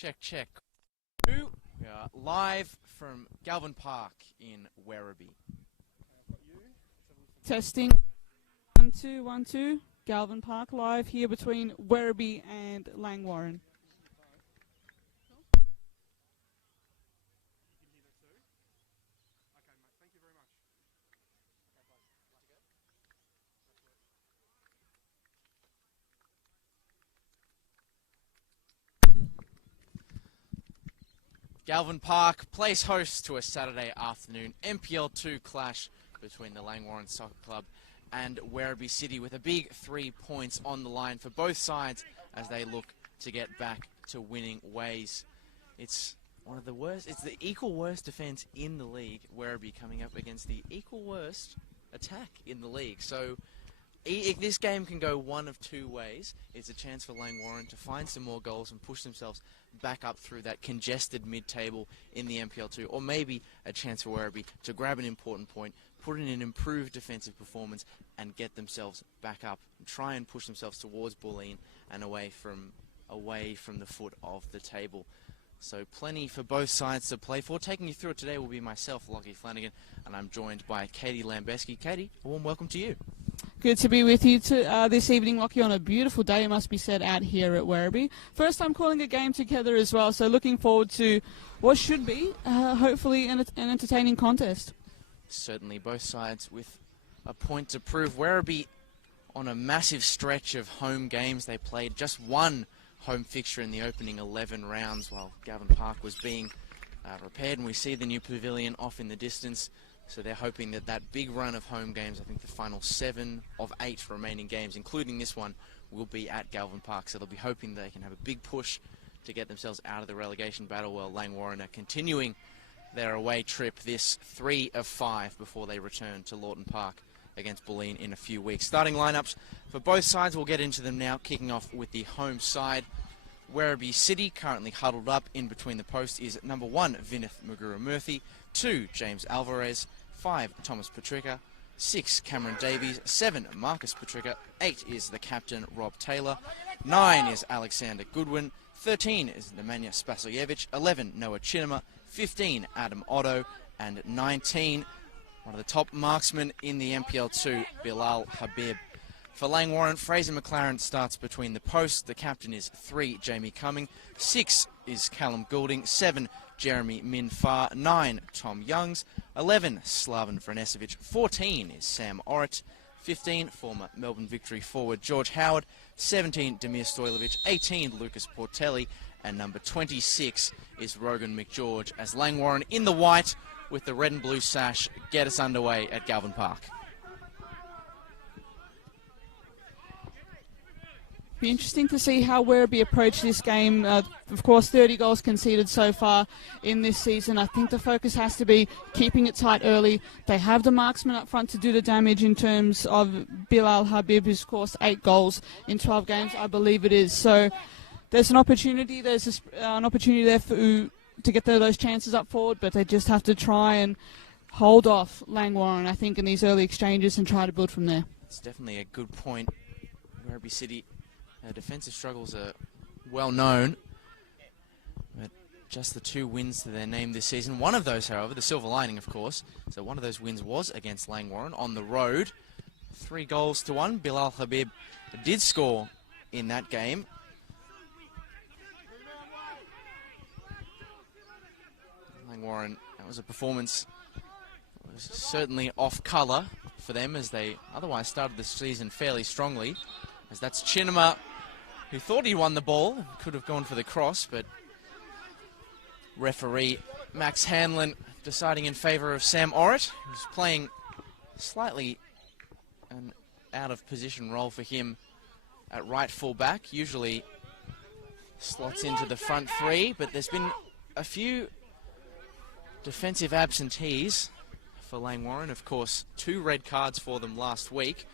Check, check. We are live from Galvin Park in Werribee. Testing. 1 2 1 2. Galvin Park live here between Werribee and Langwarrin. Galvin Park plays host to a Saturday afternoon NPL2 clash between the Langwarrin Soccer Club and Werribee City, with a big 3 points on the line for both sides as they look to get back to winning ways. It's one of the worst, it's the equal worst defence in the league, Werribee coming up against the equal worst attack in the league. So if this game can go one of two ways, it's a chance for Langwarrin to find some more goals and push themselves back up through that congested mid-table in the NPL2, or maybe a chance for Werribee to grab an important point, put in an improved defensive performance and get themselves back up and try and push themselves towards Bulleen and away from the foot of the table. So plenty for both sides to play for. Taking you through it today will be myself, Lockie Flanagan, and I'm joined by Katie Lambeski. Katie, a warm welcome to you. Good to be with you this evening, Lockie, on a beautiful day, it must be said, out here at Werribee. First time calling a game together as well, so looking forward to what should be, hopefully, an entertaining contest. Certainly, both sides with a point to prove. Werribee on a massive stretch of home games. They played just one home fixture in the opening 11 rounds while Galvin Park was being repaired, and we see the new pavilion off in the distance. So they're hoping that that big run of home games, I think the final 7 of 8 remaining games, including this one, will be at Galvin Park. So they'll be hoping they can have a big push to get themselves out of the relegation battle, while Langwarrin are continuing their away trip, this 3 of 5, before they return to Lawton Park against Bulleen in a few weeks. Starting lineups for both sides, we'll get into them now, kicking off with the home side. Werribee City, currently huddled up in between the posts, is number 1, Vinith Magura-Murthy, 2, James Alvarez, 5, Thomas Patrica, 6, Cameron Davies, 7, Marcus Patrica, 8 is the captain, Rob Taylor, 9 is Alexander Goodwin, 13 is Nemanja Spasojevic, 11, Noah Chinema, 15, Adam Otto, and 19, one of the top marksmen in the NPL2, Bilal Habib. For Langwarrin, Fraser McLaren starts between the posts. The captain is 3, Jamie Cumming, 6 is Callum Goulding, 7, Jeremy Minfar, 9, Tom Youngs, 11, Slaven Vranesevic, 14 is Sam Orrit, 15, former Melbourne Victory forward George Howard, 17, Demir Stojlovic, 18, Lucas Portelli, and number 26 is Rogan McGeorge, as Langwarrin in the white with the red and blue sash get us underway at Galvin Park. Be interesting to see how Werribee approach this game. Of course, 30 goals conceded so far in this season. I think the focus has to be keeping it tight early. They have the marksman up front to do the damage in terms of Bilal Habib, who's scored 8 goals in 12 games, I believe it is. So there's an opportunity. There's an opportunity there to get those chances up forward, but they just have to try and hold off Langwarrin, I think, in these early exchanges and try to build from there. It's definitely a good point. Werribee City, defensive struggles are well known, but just the 2 wins to their name this season. One of those, however, the silver lining, of course, so one of those wins was against Langwarrin on the road. 3 goals to 1. Bilal Habib did score in that game. Langwarrin, that was a performance that was certainly off colour for them, as they otherwise started the season fairly strongly. As that's Chinema, who thought he won the ball and could have gone for the cross, but referee Max Hanlon deciding in favour of Sam Orrit, who's playing slightly an out-of-position role for him at right full-back. Usually slots into the front 3, but there's been a few defensive absentees for Langwarrin. Of course, 2 red cards for them last week.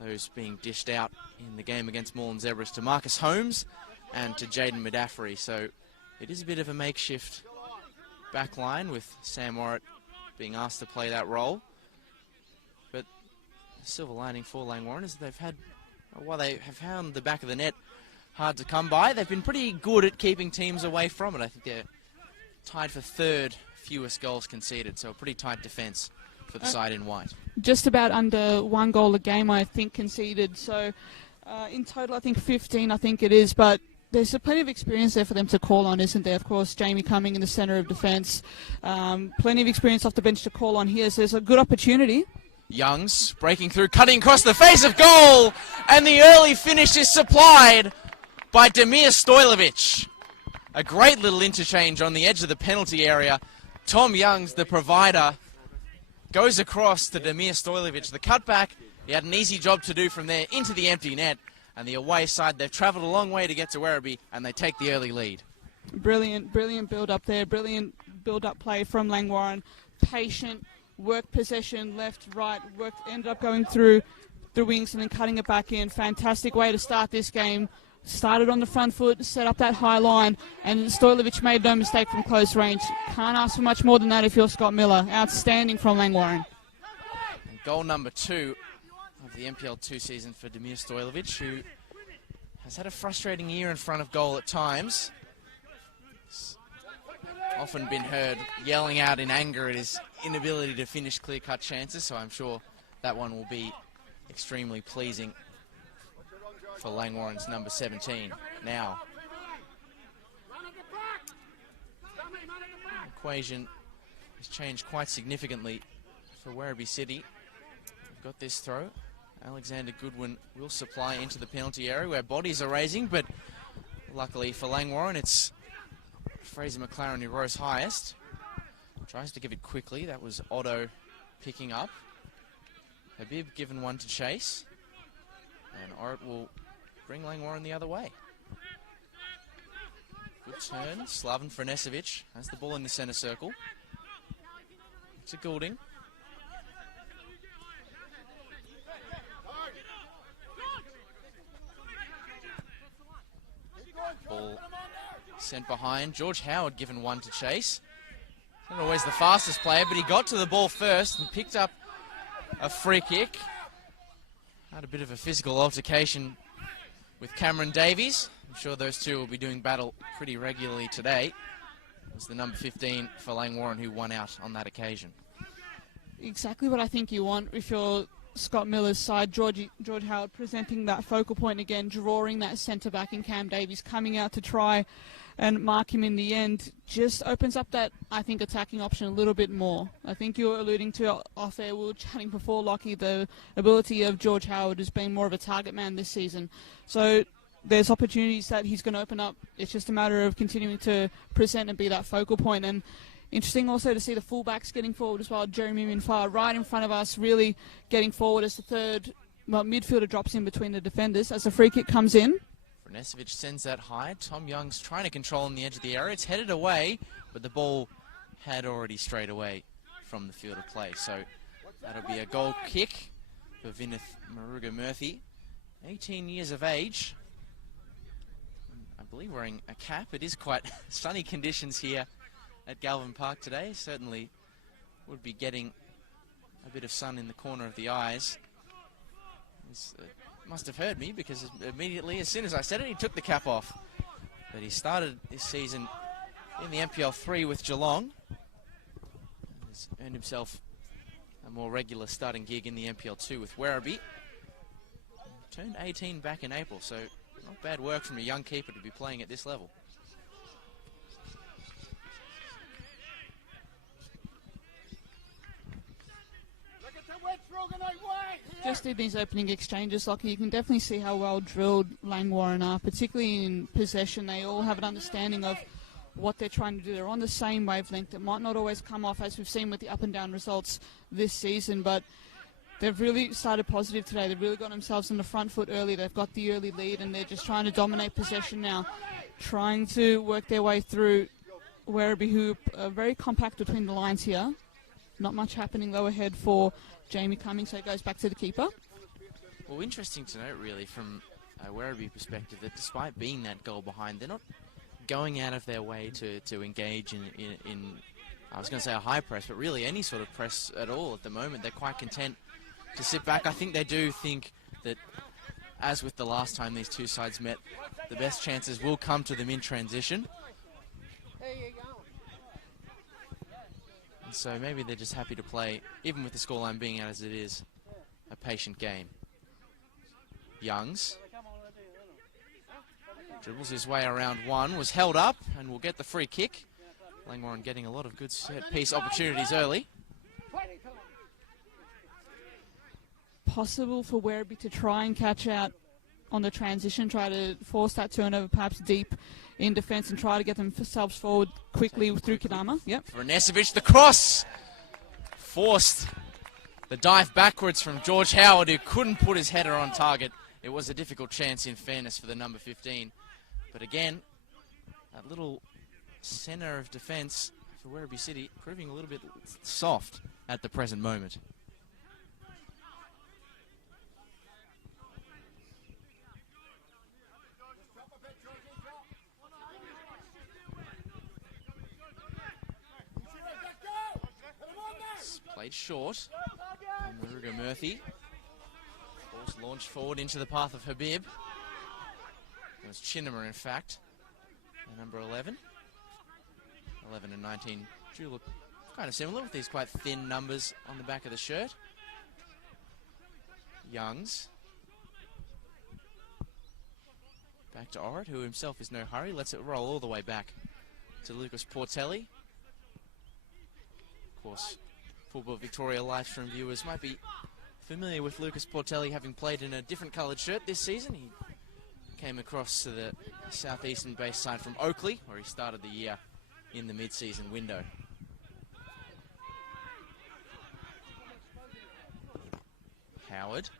Those being dished out in the game against Moreland Zebras to Marcus Holmes and to Jaden Medaffery. So it is a bit of a makeshift back line with Sam Orrit being asked to play that role. But the silver lining for Langwarrin is that they've had, while they have found the back of the net hard to come by. They've been pretty good at keeping teams away from it. I think they're tied for third fewest goals conceded, so a pretty tight defence for the side in white. Just about under 1 goal a game, I think, conceded. So in total, I think 15, I think it is. But there's plenty of experience there for them to call on, isn't there? Of course, Jamie Cumming in the centre of defence. Plenty of experience off the bench to call on here, so there's a good opportunity. Youngs breaking through, cutting across the face of goal, and the early finish is supplied by Damir Stojlovic. A great little interchange on the edge of the penalty area. Tom Youngs, the provider, goes across to Damir Stojlovic. The cutback, he had an easy job to do from there into the empty net. And the away side, they've travelled a long way to get to Werribee, and they take the early lead. Brilliant build-up there. Brilliant build-up play from Langwarrin. Patient, work possession, left, right, ended up going through the wings and then cutting it back in. Fantastic way to start this game. Started on the front foot, set up that high line, and Stojlovic made no mistake from close range. Can't ask for much more than that if you're Scott Miller. Outstanding from Langwarrin. And goal number 2 of the NPL2 season for Damir Stojlovic, who has had a frustrating year in front of goal at times. He's often been heard yelling out in anger at his inability to finish clear-cut chances, so I'm sure that one will be extremely pleasing for Langwarrin's number 17. Now, the equation has changed quite significantly for Werribee City. We've got this throw. Alexander Goodwin will supply into the penalty area where bodies are raising, but luckily for Langwarrin, it's Fraser McLaren who rose highest. Tries to give it quickly. That was Otto picking up. Habib given one to chase. And Orit will bring Langwarrin the other way. Good turn. Slaven Franesevic has the ball in the centre circle. To Goulding. Ball sent behind. George Howard given one to chase. Not always the fastest player, but he got to the ball first and picked up a free kick. Had a bit of a physical altercation with Cameron Davies. I'm sure those two will be doing battle pretty regularly today. It was the number 15 for Langwarrin who won out on that occasion. Exactly what I think you want if you're Scott Miller's side. George Howard presenting that focal point again, drawing that centre-back in Cam Davies, coming out to try and mark him in the end, just opens up that, I think, attacking option a little bit more. I think you were alluding to off air, we were chatting before, Lockie, the ability of George Howard as being more of a target man this season. So there's opportunities that he's going to open up. It's just a matter of continuing to present and be that focal point. And interesting also to see the fullbacks getting forward as well. Jeremy Minfar right in front of us, really getting forward as the third midfielder drops in between the defenders as the free kick comes in. Franesevic sends that high. Tom Young's trying to control on the edge of the area. It's headed away, but the ball had already strayed away from the field of play. So that'll be a goal kick for Vinith Maruga Murthy. 18 years of age. I believe wearing a cap. It is quite sunny conditions here at Galvin Park today. Certainly would be getting a bit of sun in the corner of the eyes. Must have heard me because immediately, as soon as I said it, he took the cap off. But he started this season in the NPL3 with Geelong. He's earned himself a more regular starting gig in the NPL2 with Werribee. Turned 18 back in April, so not bad work from a young keeper to be playing at this level. Just in these opening exchanges, Lockie, you can definitely see how well drilled Langwarrin are, particularly in possession. They all have an understanding of what they're trying to do. They're on the same wavelength. It might not always come off, as we've seen with the up and down results this season, but they've really started positive today. They've really got themselves on the front foot early. They've got the early lead, and they're just trying to dominate possession now, trying to work their way through Werribee, who are very compact between the lines here. Not much happening though ahead for Jamie Cumming, so it goes back to the keeper. Well, interesting to note, really, from a Werribee perspective, that despite being that goal behind, they're not going out of their way to engage in I was going to say a high press, but really any sort of press at all at the moment. They're quite content to sit back. I think they do think that as with the last time these two sides met, the best chances will come to them in transition. And so maybe they're just happy to play, even with the scoreline being as it is, a patient game. Youngs dribbles his way around one, was held up, and will get the free kick. Langwarrin getting a lot of good set-piece opportunities early. Possible for Werribee to try and catch out on the transition, try to force that turnover perhaps deep in defence and try to get themselves forward quickly through Kinama. Yep. Vrnesevic, the cross! Forced the dive backwards from George Howard, who couldn't put his header on target. It was a difficult chance, in fairness, for the number 15. But again, that little centre of defence for Werribee City proving a little bit soft at the present moment. Played short. Maruga Murthy. Ball's launched forward into the path of Habib. It was Chinema, in fact. And number 11. 11 and 19 do look kind of similar with these quite thin numbers on the back of the shirt. Youngs. Back to Orrit, who himself is no hurry. Lets it roll all the way back to Lucas Portelli. Of course, Football Victoria live stream viewers might be familiar with Lucas Portelli, having played in a different coloured shirt this season. He came across to the southeastern based side from Oakley, where he started the year in the mid-season window. Howard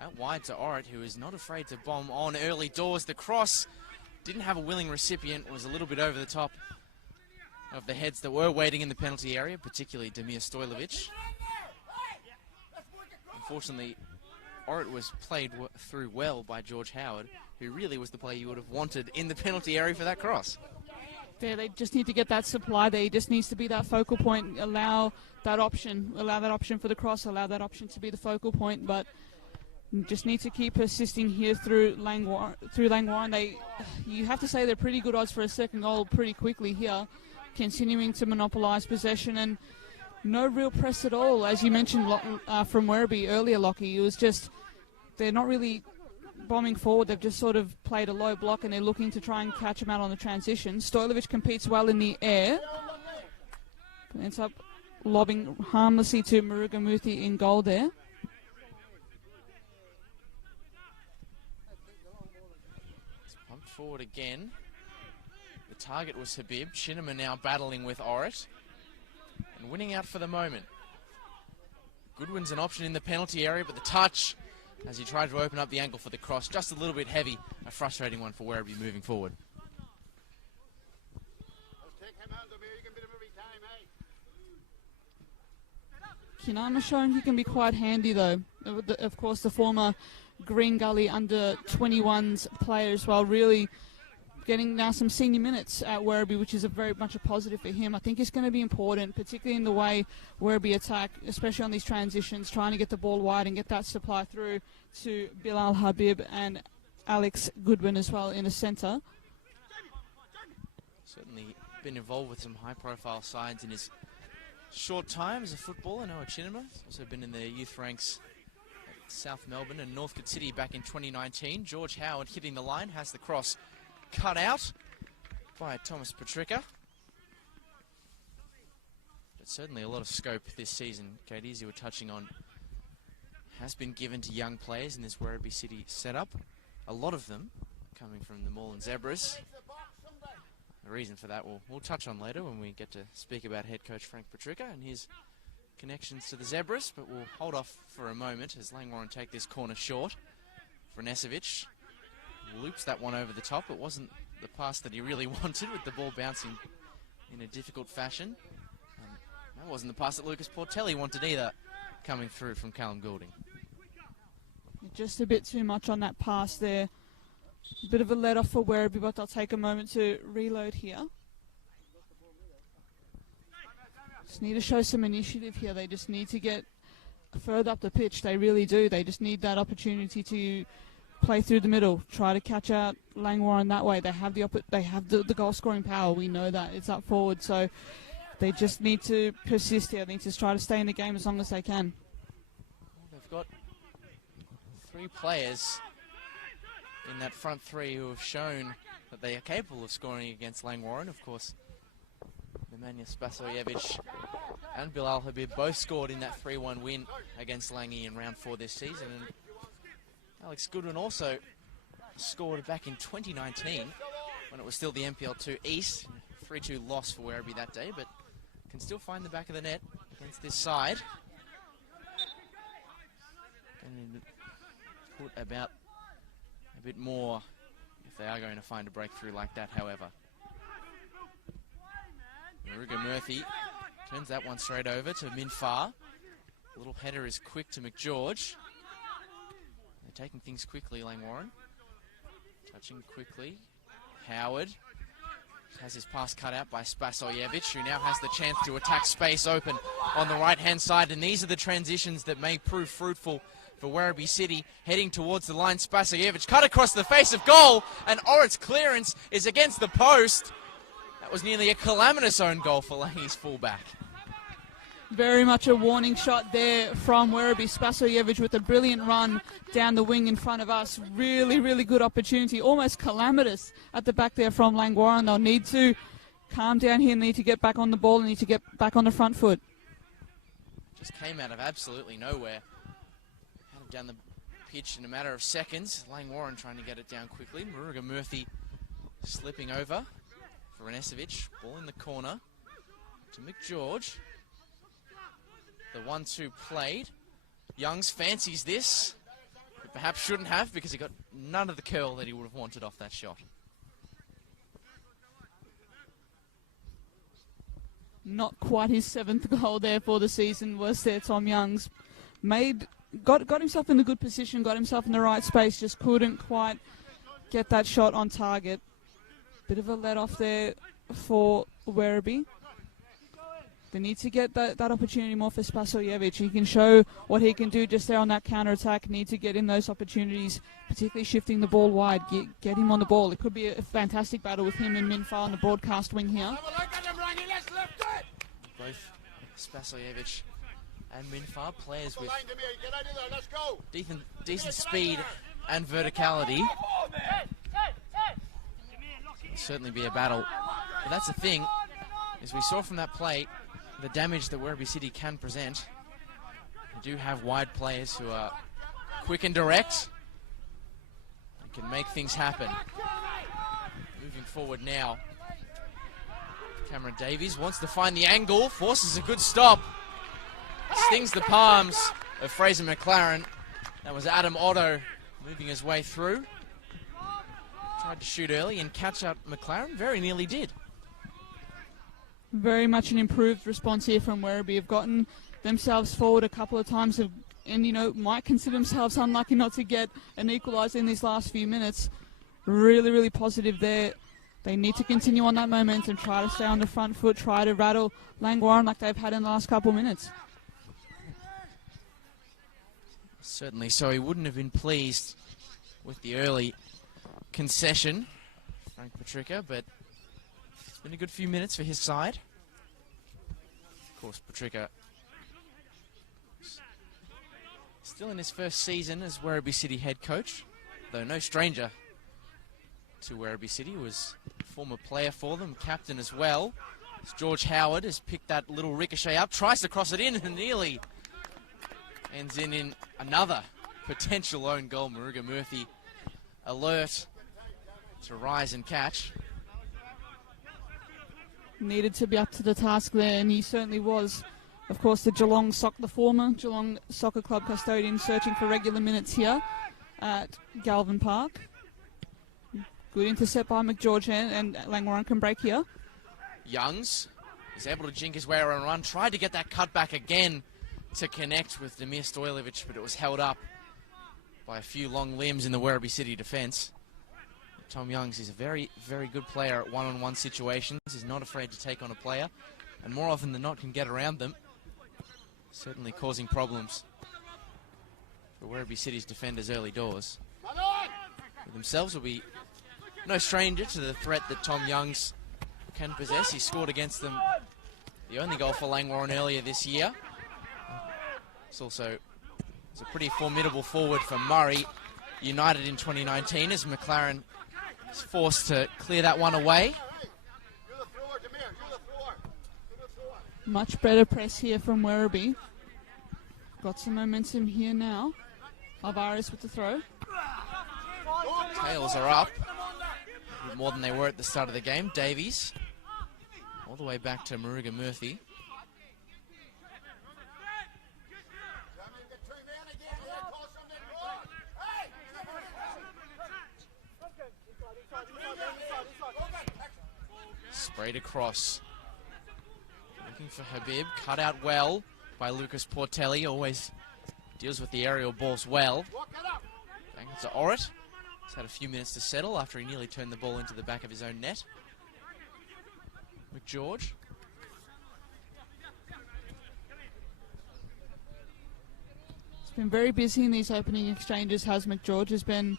out wide to Orrit, who is not afraid to bomb on early doors. The cross didn't have a willing recipient, was a little bit over the top of the heads that were waiting in the penalty area, particularly Damir Stojlovic. Unfortunately, Orrit was played through well by George Howard, who really was the player you would have wanted in the penalty area for that cross. Yeah, they just need to get that supply there. He just needs to be that focal point, allow that option for the cross, allow that option to be the focal point, but just need to keep persisting here through Langwarrin. You have to say they're pretty good odds for a second goal pretty quickly here, continuing to monopolise possession and no real press at all. As you mentioned from Werribee earlier, Lockie, it was just they're not really bombing forward. They've just sort of played a low block and they're looking to try and catch him out on the transition. Stojlovic competes well in the air, but ends up lobbing harmlessly to Maruga Murthy in goal there. It's pumped forward again. The target was Habib. Chinema now battling with Orrit and winning out for the moment. Goodwin's an option in the penalty area, but the touch as he tried to open up the angle for the cross, just a little bit heavy, a frustrating one for Werribee moving forward. Kinama showing he can be quite handy though. Of course, the former Green Gully under 21s player as well, really getting now some senior minutes at Werribee, which is very much a positive for him. I think it's going to be important, particularly in the way Werribee attack, especially on these transitions, trying to get the ball wide and get that supply through to Bilal Habib and Alex Goodwin as well in the centre. Certainly been involved with some high-profile sides in his short time as a footballer. Noah Chinema has also been in the youth ranks at South Melbourne and Northcote City back in 2019. George Howard hitting the line, has the cross cut out by Thomas Petricka. But certainly a lot of scope this season, Katie, as you were touching on, has been given to young players in this Werribee City setup. A lot of them coming from the Moreland Zebras. The reason for that we'll touch on later when we get to speak about head coach Frank Petricka and his connections to the Zebras, but we'll hold off for a moment as Langwarrin take this corner short. Vrnesevic loops that one over the top. It wasn't the pass that he really wanted, with the ball bouncing in a difficult fashion. That wasn't the pass that Lucas Portelli wanted either, coming through from Callum Goulding. Just a bit too much on that pass there. A bit of a let-off for Werribee, but they'll take a moment to reload here. Just need to show some initiative here. They just need to get further up the pitch. They really do. They just need that opportunity to play through the middle, try to catch out Langwarrin that way. They have the goal scoring power. We know that it's up forward, so they just need to persist here. They need to try to stay in the game as long as they can. They've got 3 players in that front 3 who have shown that they are capable of scoring against Langwarrin. Of course, Nemanja Spasojevic and Bilal Habib both scored in that 3-1 win against Langy in round 4 this season. And Alex Goodwin also scored back in 2019 when it was still the NPL2 East. 3-2 loss for Werribee that day, but can still find the back of the net against this side. And put about a bit more if they are going to find a breakthrough like that, however. Werribee Murphy turns that one straight over to Minfar. The little header is quick to McGeorge. They're taking things quickly, Langwarrin. Touching quickly. Howard has his pass cut out by Spasojevic, who now has the chance to attack space open on the right-hand side. And these are the transitions that may prove fruitful for Werribee City, heading towards the line. Spasojevic cut across the face of goal, and Orritt's clearance is against the post. That was nearly a calamitous own goal for Langy's fullback. Very much a warning shot there from Werribee. Spasojevic with a brilliant run down the wing in front of us. Really, really good opportunity. Almost calamitous at the back there from Langwarrin. They'll need to calm down here, need to get back on the ball, and need to get back on the front foot. Just came out of absolutely nowhere. Had him down the pitch in a matter of seconds. Langwarrin trying to get it down quickly. Werribee Murphy slipping over for Renesevic. Ball in the corner to McGeorge. The 1-2 played. Youngs fancies this, but perhaps shouldn't have because he got none of the curl that he would have wanted off that shot. Not quite his 7th goal there for the season was there. Tom Youngs got himself in a good position, got himself in the right space, just couldn't quite get that shot on target. Bit of a let off there for Werribee. They need to get that opportunity more for Spasojevic. He can show what he can do just there on that counter-attack. Need to get in those opportunities, particularly shifting the ball wide. Get him on the ball. It could be a fantastic battle with him and Minfar on the broadcast wing here. Both Spasojevic and Minfar, players with decent speed and verticality. It'll certainly be a battle. But that's the thing, as we saw from that play, the damage that Werribee City can present. They do have wide players who are quick and direct and can make things happen. Moving forward now. Cameron Davies wants to find the angle, forces a good stop. Stings the palms of Fraser McLaren. That was Adam Otto moving his way through. Tried to shoot early and catch out McLaren, very nearly did. Very much an improved response here from Werribee. Have gotten themselves forward a couple of times and, might consider themselves unlucky not to get an equaliser in these last few minutes. Really, really positive there. They need to continue on that momentum, try to stay on the front foot, try to rattle Langwarrin like they've had in the last couple of minutes. Certainly so. He wouldn't have been pleased with the early concession, Frank Petrica, but it's been a good few minutes for his side. Of course, Petrica still in his first season as Werribee City head coach, though no stranger to Werribee City. Was a former player for them, captain as well. As George Howard has picked that little ricochet up, tries to cross it in and nearly ends in another potential own goal. Werribee Murphy alert to rise and catch. Needed to be up to the task there, and he certainly was. Of course, the former Geelong Soccer Club custodian, searching for regular minutes here at Galvin Park. Good intercept by McGeorge, and Langwarrin can break here. Youngs is able to jink his way around run, tried to get that cutback again to connect with Demir Stojlovic, but it was held up by a few long limbs in the Werribee City defence. Tom Youngs is a very, very good player at one-on-one situations. He's not afraid to take on a player, and more often than not can get around them, certainly causing problems for Werribee City's defenders early doors. themselves will be no stranger to the threat that Tom Youngs can possess. He scored against them the only goal for Langwarrin earlier this year. It's also a pretty formidable forward for Murray United in 2019 as McLaren is forced to clear that one away. Much better press here from Werribee. Got some momentum here now. Alvarez with the throw. Tails are up. A bit more than they were at the start of the game. Davies all the way back to Maruga Murthy. Sprayed across. Looking for Habib. Cut out well by Lucas Portelli. Always deals with the aerial balls well. Back to Orrit. He's had a few minutes to settle after he nearly turned the ball into the back of his own net. McGeorge. It's been very busy in these opening exchanges, has McGeorge. Has been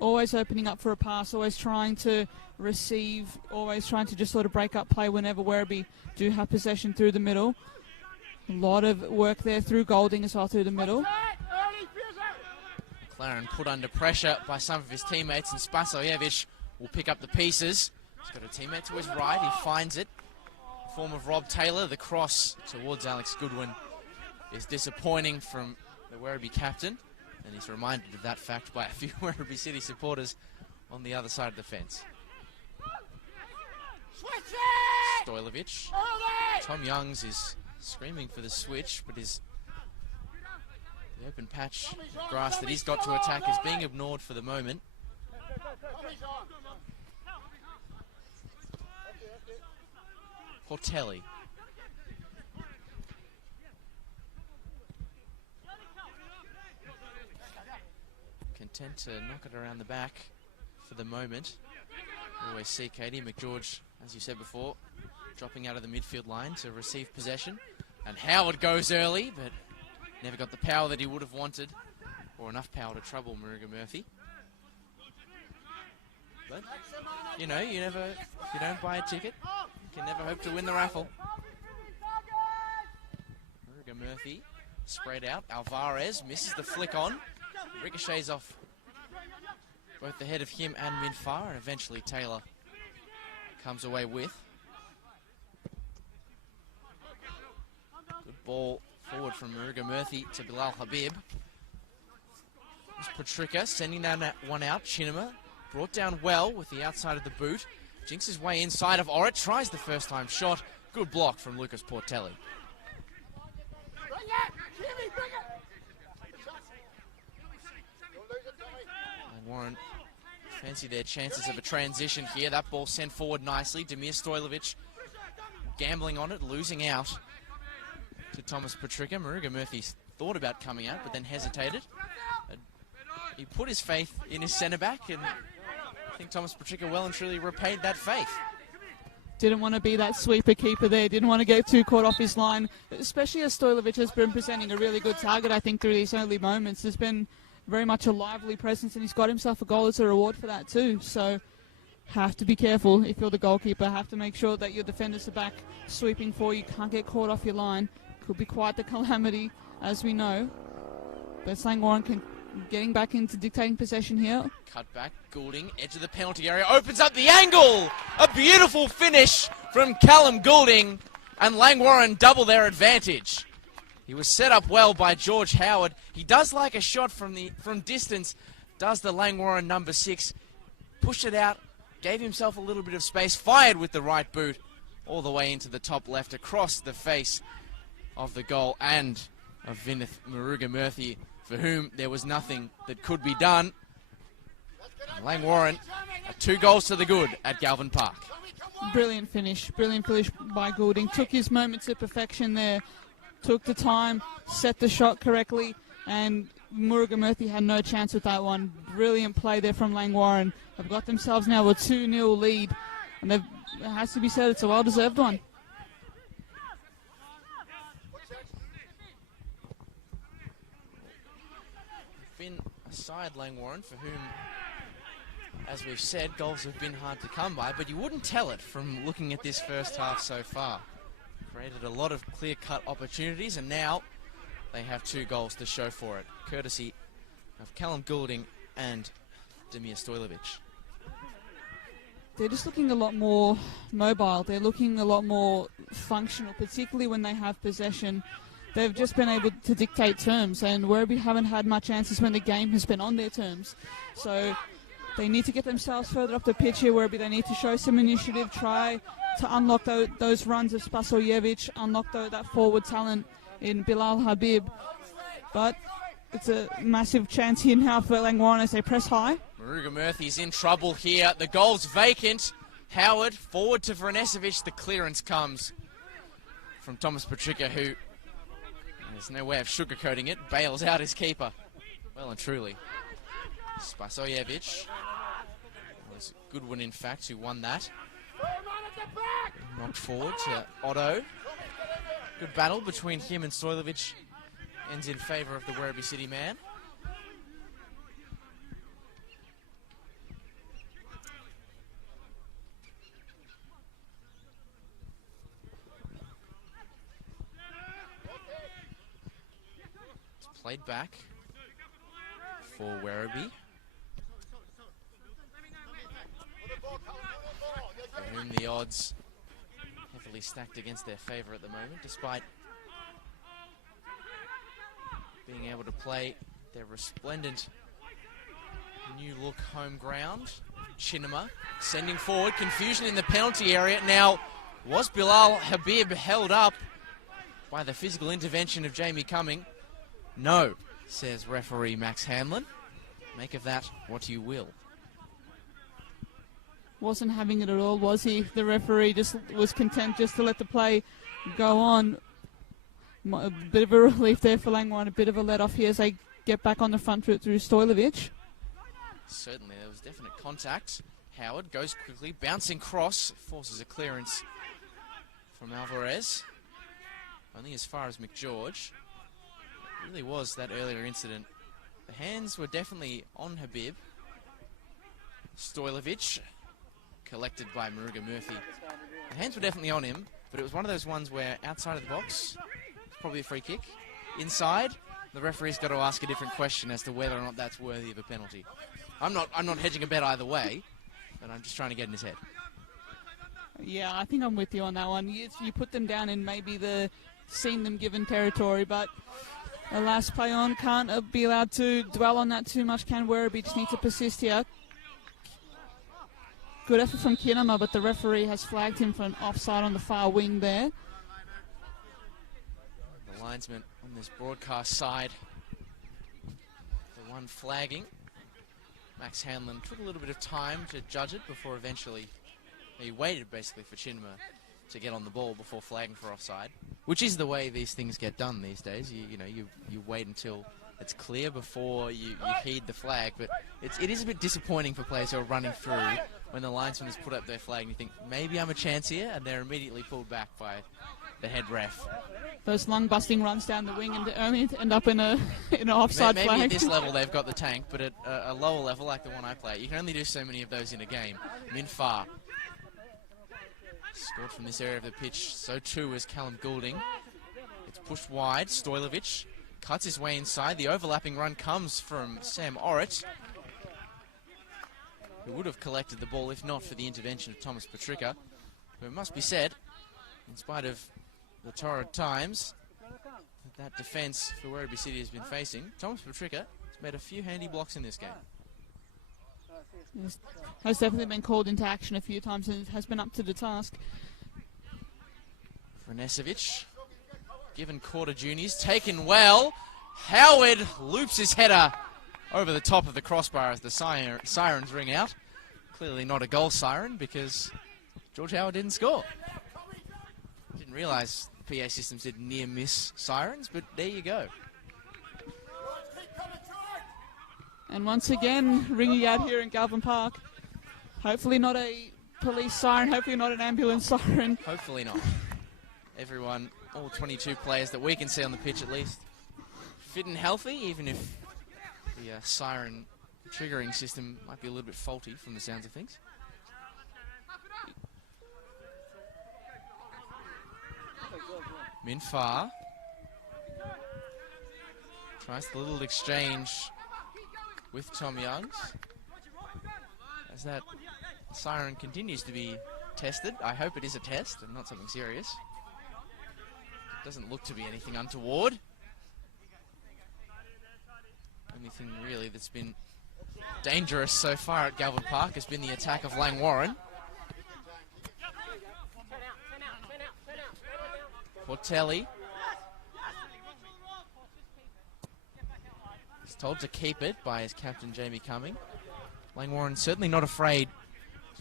always opening up for a pass, always trying to receive, always trying to just sort of break up play whenever Werribee do have possession through the middle. A lot of work there through Golding as well through the middle. McLaren put under pressure by some of his teammates, and Spasojevic will pick up the pieces. He's got a teammate to his right, he finds it. In the form of Rob Taylor, the cross towards Alex Goodwin is disappointing from the Werribee captain, and he's reminded of that fact by a few Werribee City supporters on the other side of the fence. Stojlovic. Tom Youngs is screaming for the switch, but the open patch of grass that he's got to attack is being ignored for the moment. Portelli. Content to knock it around the back for the moment. We always see Katie McGeorge, as you said before, dropping out of the midfield line to receive possession. And Howard goes early, but never got the power that he would have wanted, or enough power to trouble Maruga Murthy. But, you know, if you don't buy a ticket, you can never hope to win the raffle. Maruga Murthy sprayed out. Alvarez misses the flick on. Ricochets off both the head of him and mid-fire, and eventually Taylor comes away with. Good ball forward from Maruga Murthy to Bilal Habib. Patricka sending that one out. Chinema brought down well with the outside of the boot. Jinks his way inside of Orrit. Tries the first time shot. Good block from Lucas Portelli. Langwarrin fancy their chances of a transition here. That ball sent forward nicely. Demir Stojlovic gambling on it, losing out to Thomas Patricka. Maruga Murthy thought about coming out, but then hesitated. He put his faith in his centre-back, and I think Thomas Patricka well and truly repaid that faith. Didn't want to be that sweeper keeper there. Didn't want to get too caught off his line, especially as Stojlovic has been presenting a really good target, I think, through these early moments. There's been very much a lively presence, and he's got himself a goal as a reward for that too. So have to be careful if you're the goalkeeper. Have to make sure that your defenders are back sweeping for you. Can't get caught off your line. Could be quite the calamity, as we know. But Langwarrin getting back into dictating possession here. Cut back, Goulding, edge of the penalty area, opens up the angle! A beautiful finish from Callum Goulding, and Langwarrin double their advantage. He was set up well by George Howard. He does like a shot from distance, does the Langwarrin number 6. Pushed it out, gave himself a little bit of space, fired with the right boot, all the way into the top left, across the face of the goal, and of Vinith Maruga Murthy, for whom there was nothing that could be done. Langwarrin, 2 goals to the good at Galvin Park. Brilliant finish by Goulding. Took his moment to perfection there. Took the time, set the shot correctly, and Maruga Murthy had no chance with that one. Brilliant play there from Langwarrin. They've got themselves now a 2-0 lead, and it has to be said, it's a well-deserved one. Been aside Langwarrin, for whom as we've said, goals have been hard to come by, but you wouldn't tell it from looking at this first half so far. Created a lot of clear-cut opportunities, and now they have 2 goals to show for it, courtesy of Callum Goulding and Damir Stojlovic. They're just looking a lot more mobile. They're looking a lot more functional, particularly when they have possession. They've just been able to dictate terms, and Werribee haven't had much answers when the game has been on their terms. So they need to get themselves further up the pitch here, Werribee. They need to show some initiative, try to unlock those runs of Spasojevic, unlock that forward talent in Bilal Habib. But it's a massive chance here now for Langwarrin as they press high. Werribee Murthy's in trouble here. The goal's vacant. Howard forward to Vrnesevic. The clearance comes from Thomas Petricka, who, there's no way of sugarcoating it, bails out his keeper. Well and truly. Spasojevic. It was Goodwin, in fact, who won that. Knocked forward to Otto. Good battle between him and Stojlovic. Ends in favour of the Werribee City man. It's played back for Werribee, for whom the odds heavily stacked against their favour at the moment, despite being able to play their resplendent new look home ground. Chinema sending forward, confusion in the penalty area. Now, was Bilal Habib held up by the physical intervention of Jamie Cumming? No, says referee Max Hanlon. Make of that what you will. Wasn't having it at all, was he? The referee just was content just to let the play go on. A bit of a relief there for Langwarrin, a bit of a let-off here as they get back on the front foot through Stojlovic. Certainly, there was definite contact. Howard goes quickly, bouncing cross, forces a clearance from Alvarez. Only as far as McGeorge. It really was that earlier incident. The hands were definitely on Habib. Stojlovic, collected by Werribee Murphy. The hands were definitely on him, but it was one of those ones where outside of the box, probably a free kick. Inside, the referee's got to ask a different question as to whether or not that's worthy of a penalty. I'm not hedging a bet either way, but I'm just trying to get in his head. Yeah, I think I'm with you on that one. You put them down in maybe the seen them given territory, but alas, play on. Can't be allowed to dwell on that too much. Can Werribee just need to persist here. Good effort from Kinema, but the referee has flagged him for an offside on the far wing there. The linesman on this broadcast side, the one flagging. Max Hanlon took a little bit of time to judge it before eventually, he waited basically for Chinema to get on the ball before flagging for offside, which is the way these things get done these days. You wait until it's clear before you heed the flag, but it is a bit disappointing for players who are running through when the linesman has put up their flag and you think, maybe I'm a chance here, and they're immediately pulled back by the head ref. Those lung-busting runs down the wing and only end up in an offside flag. Maybe at this level they've got the tank, but at a lower level like the one I play, you can only do so many of those in a game. Minfar scored from this area of the pitch, so too is Callum Goulding. It's pushed wide, Stojlovic cuts his way inside. The overlapping run comes from Sam Orrit, who would have collected the ball if not for the intervention of Thomas Petricka, who, it must be said, in spite of the torrid times that defence for Werribee City has been facing, Thomas Petricka has made a few handy blocks in this game. Has definitely been called into action a few times and has been up to the task. Vrnesevic, given quarter juniors, taken well. Howard loops his header over the top of the crossbar as the sirens ring out. Clearly not a goal siren because George Howard didn't score. Didn't realise PA systems did near miss sirens, but there you go. And once again, ringing out here in Galvin Park. Hopefully not a police siren, hopefully not an ambulance siren. Hopefully not. Everyone, all 22 players that we can see on the pitch at least, fit and healthy, even if the siren triggering system might be a little bit faulty from the sounds of things. Minfar tries the little exchange with Tom Youngs as that siren continues to be tested. I hope it is a test and not something serious. It doesn't look to be anything untoward. Only thing really that's been dangerous so far at Galvin Park has been the attack of Langwarrin. Portelli is told to keep it by his captain Jamie Cumming. Langwarrin certainly not afraid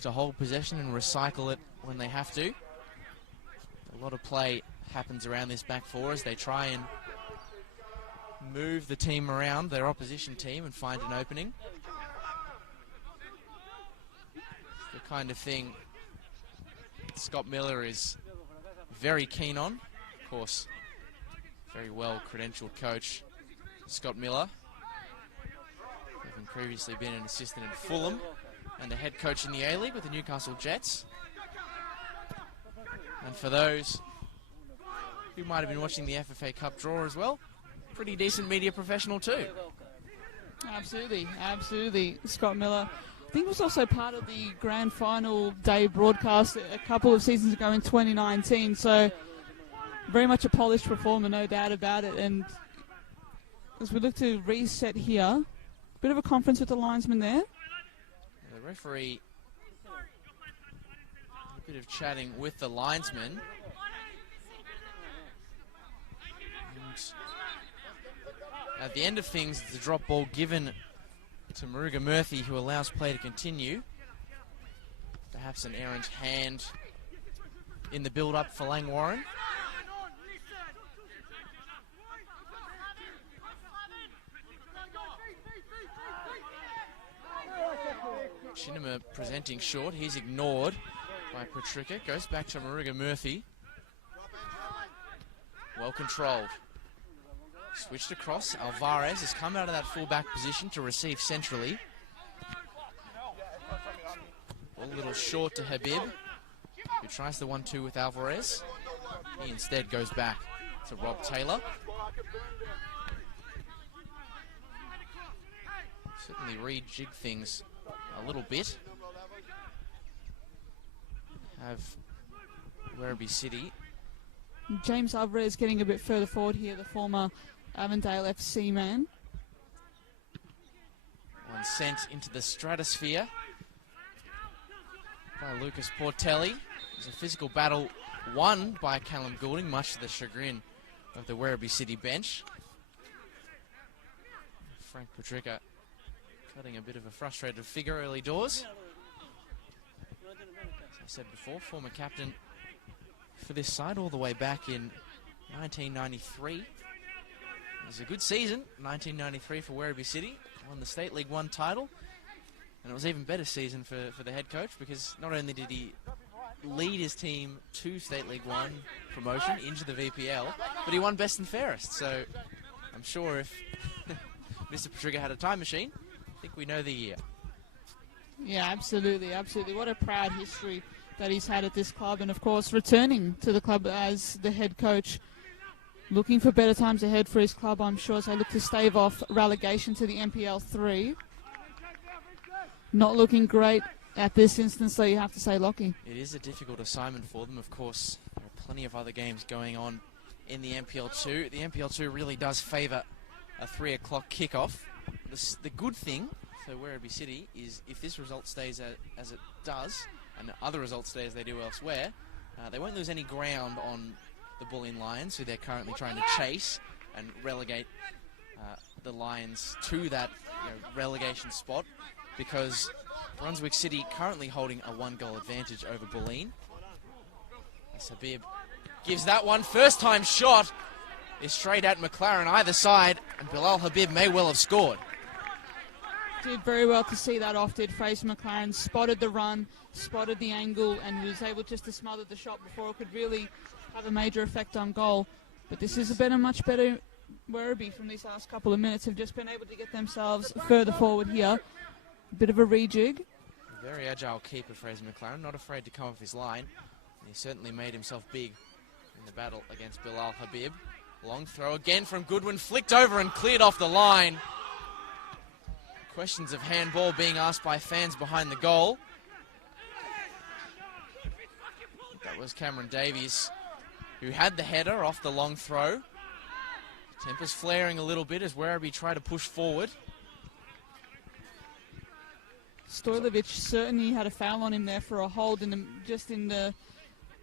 to hold possession and recycle it when they have to. A lot of play happens around this back four as they try and move the team around their opposition team and find an opening. The kind of thing Scott Miller is very keen on. Of course, very well credentialed coach Scott Miller, having previously been an assistant at Fulham and a head coach in the A-League with the Newcastle Jets. And for those who might have been watching the FFA Cup draw as well, pretty decent media professional too. Absolutely, absolutely. Scott Miller, I think, was also part of the grand final day broadcast a couple of seasons ago in 2019, so very much a polished performer, no doubt about it. And as we look to reset here, bit of a conference with the linesman there. The referee, a bit of chatting with the linesman. And at the end of things, it's a drop ball given to Maruga Murthy, who allows play to continue. Perhaps an errant hand in the build-up for Langwarrin. Chinema presenting short. He's ignored by Petricka. Goes back to Maruga Murthy. Well controlled. Switched across. Alvarez has come out of that full-back position to receive centrally. Ball a little short to Habib, who tries the 1-2 with Alvarez. He instead goes back to Rob Taylor. Certainly rejig things a little bit. Have Werribee City. James Alvarez getting a bit further forward here, the former Avondale FC man. One sent into the stratosphere by Lucas Portelli. It was a physical battle won by Callum Goulding, much to the chagrin of the Werribee City bench. Frank Petricka cutting a bit of a frustrated figure early doors. As I said before, former captain for this side all the way back in 1993. It was a good season, 1993 for Werribee City. Won the State League 1 title. And it was an even better season for the head coach, because not only did he lead his team to State League 1 promotion into the VPL, but he won best and fairest. So I'm sure if Mr. Petricka had a time machine, I think we know the year. Yeah, absolutely, absolutely. What a proud history that he's had at this club, and of course returning to the club as the head coach, looking for better times ahead for his club, I'm sure, as they look to stave off relegation to the NPL2. Not looking great at this instance, though, you have to say, Lockie. It is a difficult assignment for them. Of course, there are plenty of other games going on in the NPL2. The NPL2 really does favour a 3 o'clock kickoff. The good thing for Werribee City is if this result stays as it does, and other results stay as they do elsewhere, they won't lose any ground on the Bulleen Lions, who they're currently trying to chase and relegate the Lions to that relegation spot, because Brunswick City currently holding a 1-goal advantage over Bulleen. As Habib gives that one, first time shot is straight at McLaren either side, and Bilal Habib may well have scored. Did very well to see that off, did Fraser McLaren. Spotted the run, spotted the angle, and was able just to smother the shot before it could really have a major effect on goal. But this is a much better Werribee from these last couple of minutes have just been able to get themselves further forward here. A bit of a rejig. A very agile keeper, Fraser McLaren, not afraid to come off his line. He certainly made himself big in the battle against Bilal Habib. Long throw again from Goodwin, flicked over and cleared off the line. Questions of handball being asked by fans behind the goal. That was Cameron Davies, who had the header off the long throw. Tempers flaring a little bit as Werribee try to push forward. Stojlovic certainly had a foul on him there for a hold just in the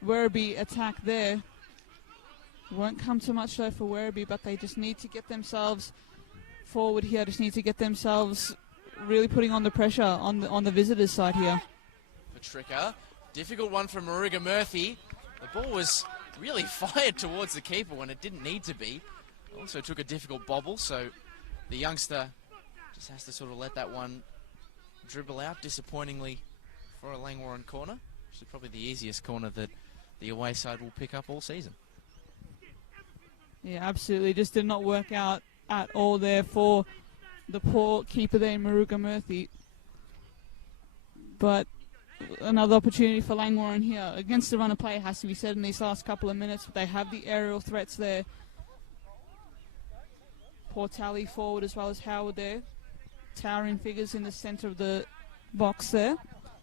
Werribee attack there. Won't come too much though for Werribee, but they just need to get themselves forward here. Just need to get themselves really putting on the pressure on the visitors' side here. Patricka, difficult one from Maruga Murthy. The ball was really fired towards the keeper when it didn't need to be. Also took a difficult bobble, so the youngster just has to sort of let that one dribble out, disappointingly, for a Langwarrin corner, which is probably the easiest corner that the away side will pick up all season. Yeah, absolutely. Just did not work out at all there for the poor keeper there, Maruga Murthy. But another opportunity for Langwarrin here. Against the run of play, has to be said in these last couple of minutes, but they have the aerial threats there. Portali forward as well as Howard there. Towering figures in the centre of the box there.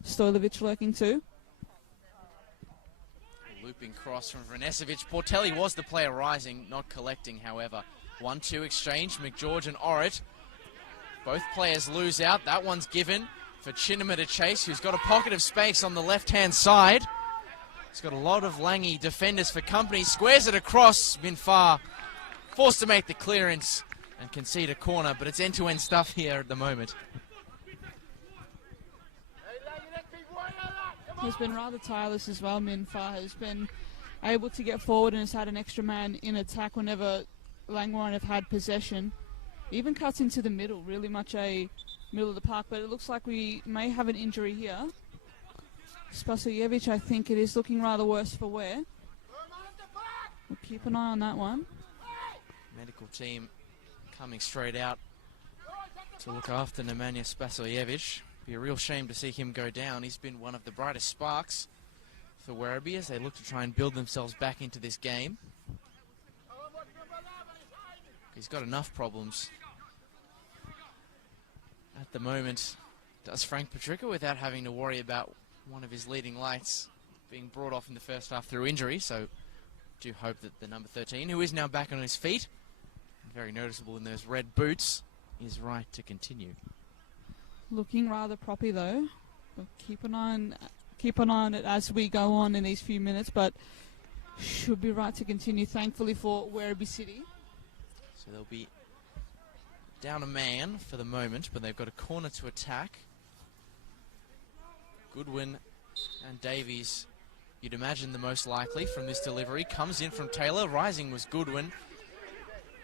Stojlovic lurking too. Looping cross from Vranesevic. Portelli was the player rising, not collecting, however. 1-2 exchange, McGeorge and Orrit. Both players lose out. That one's given for Chinema to chase, who's got a pocket of space on the left-hand side. He's got a lot of Langy defenders for company. Squares it across. Minfar forced to make the clearance and concede a corner, but it's end-to-end stuff here at the moment. Has been rather tireless as well. Minfar has been able to get forward and has had an extra man in attack whenever Langwarrin have had possession. Even cuts into the middle, really much a middle of the park, but it looks like we may have an injury here. Spasojevic, I think it is looking rather worse for wear. We'll keep an eye on that one. Medical team coming straight out to look after Nemanja Spasojevic. Be a real shame to see him go down. He's been one of the brightest sparks for Werribee as they look to try and build themselves back into this game. He's got enough problems at the moment, does Frank Patricka, without having to worry about one of his leading lights being brought off in the first half through injury. So do hope that the number 13, who is now back on his feet, very noticeable in those red boots, is right to continue. Looking rather proppy though. We'll keep an eye on it as we go on in these few minutes, but should be right to continue, thankfully, for Werribee City. So they'll be down a man for the moment, but they've got a corner to attack. Goodwin and Davies, you'd imagine the most likely from this delivery. Comes in from Taylor. Rising was Goodwin.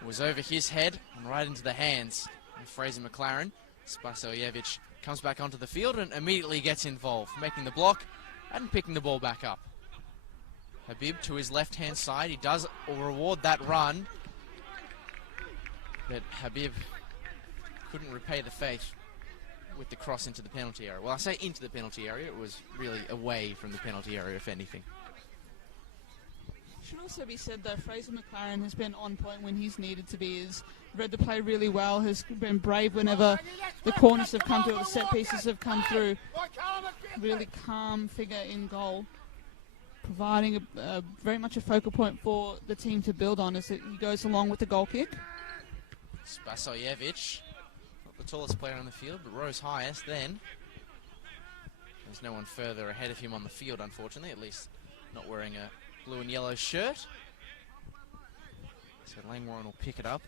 It was over his head and right into the hands of Fraser McLaren. Spasojevic comes back onto the field and immediately gets involved, making the block and picking the ball back up. Habib to his left-hand side. He does reward that run, but Habib couldn't repay the faith with the cross into the penalty area. Well, I say into the penalty area. It was really away from the penalty area, if anything. Should also be said that Fraser McLaren has been on point when he's needed to be. Has read the play really well, has been brave whenever the corners have come through, or the set pieces have come through. Really calm figure in goal, providing very much a focal point for the team to build on as he goes along with the goal kick. Spasojevic, not the tallest player on the field, but rose highest then. There's no one further ahead of him on the field, unfortunately, at least not wearing a blue and yellow shirt. So Langwarrin will pick it up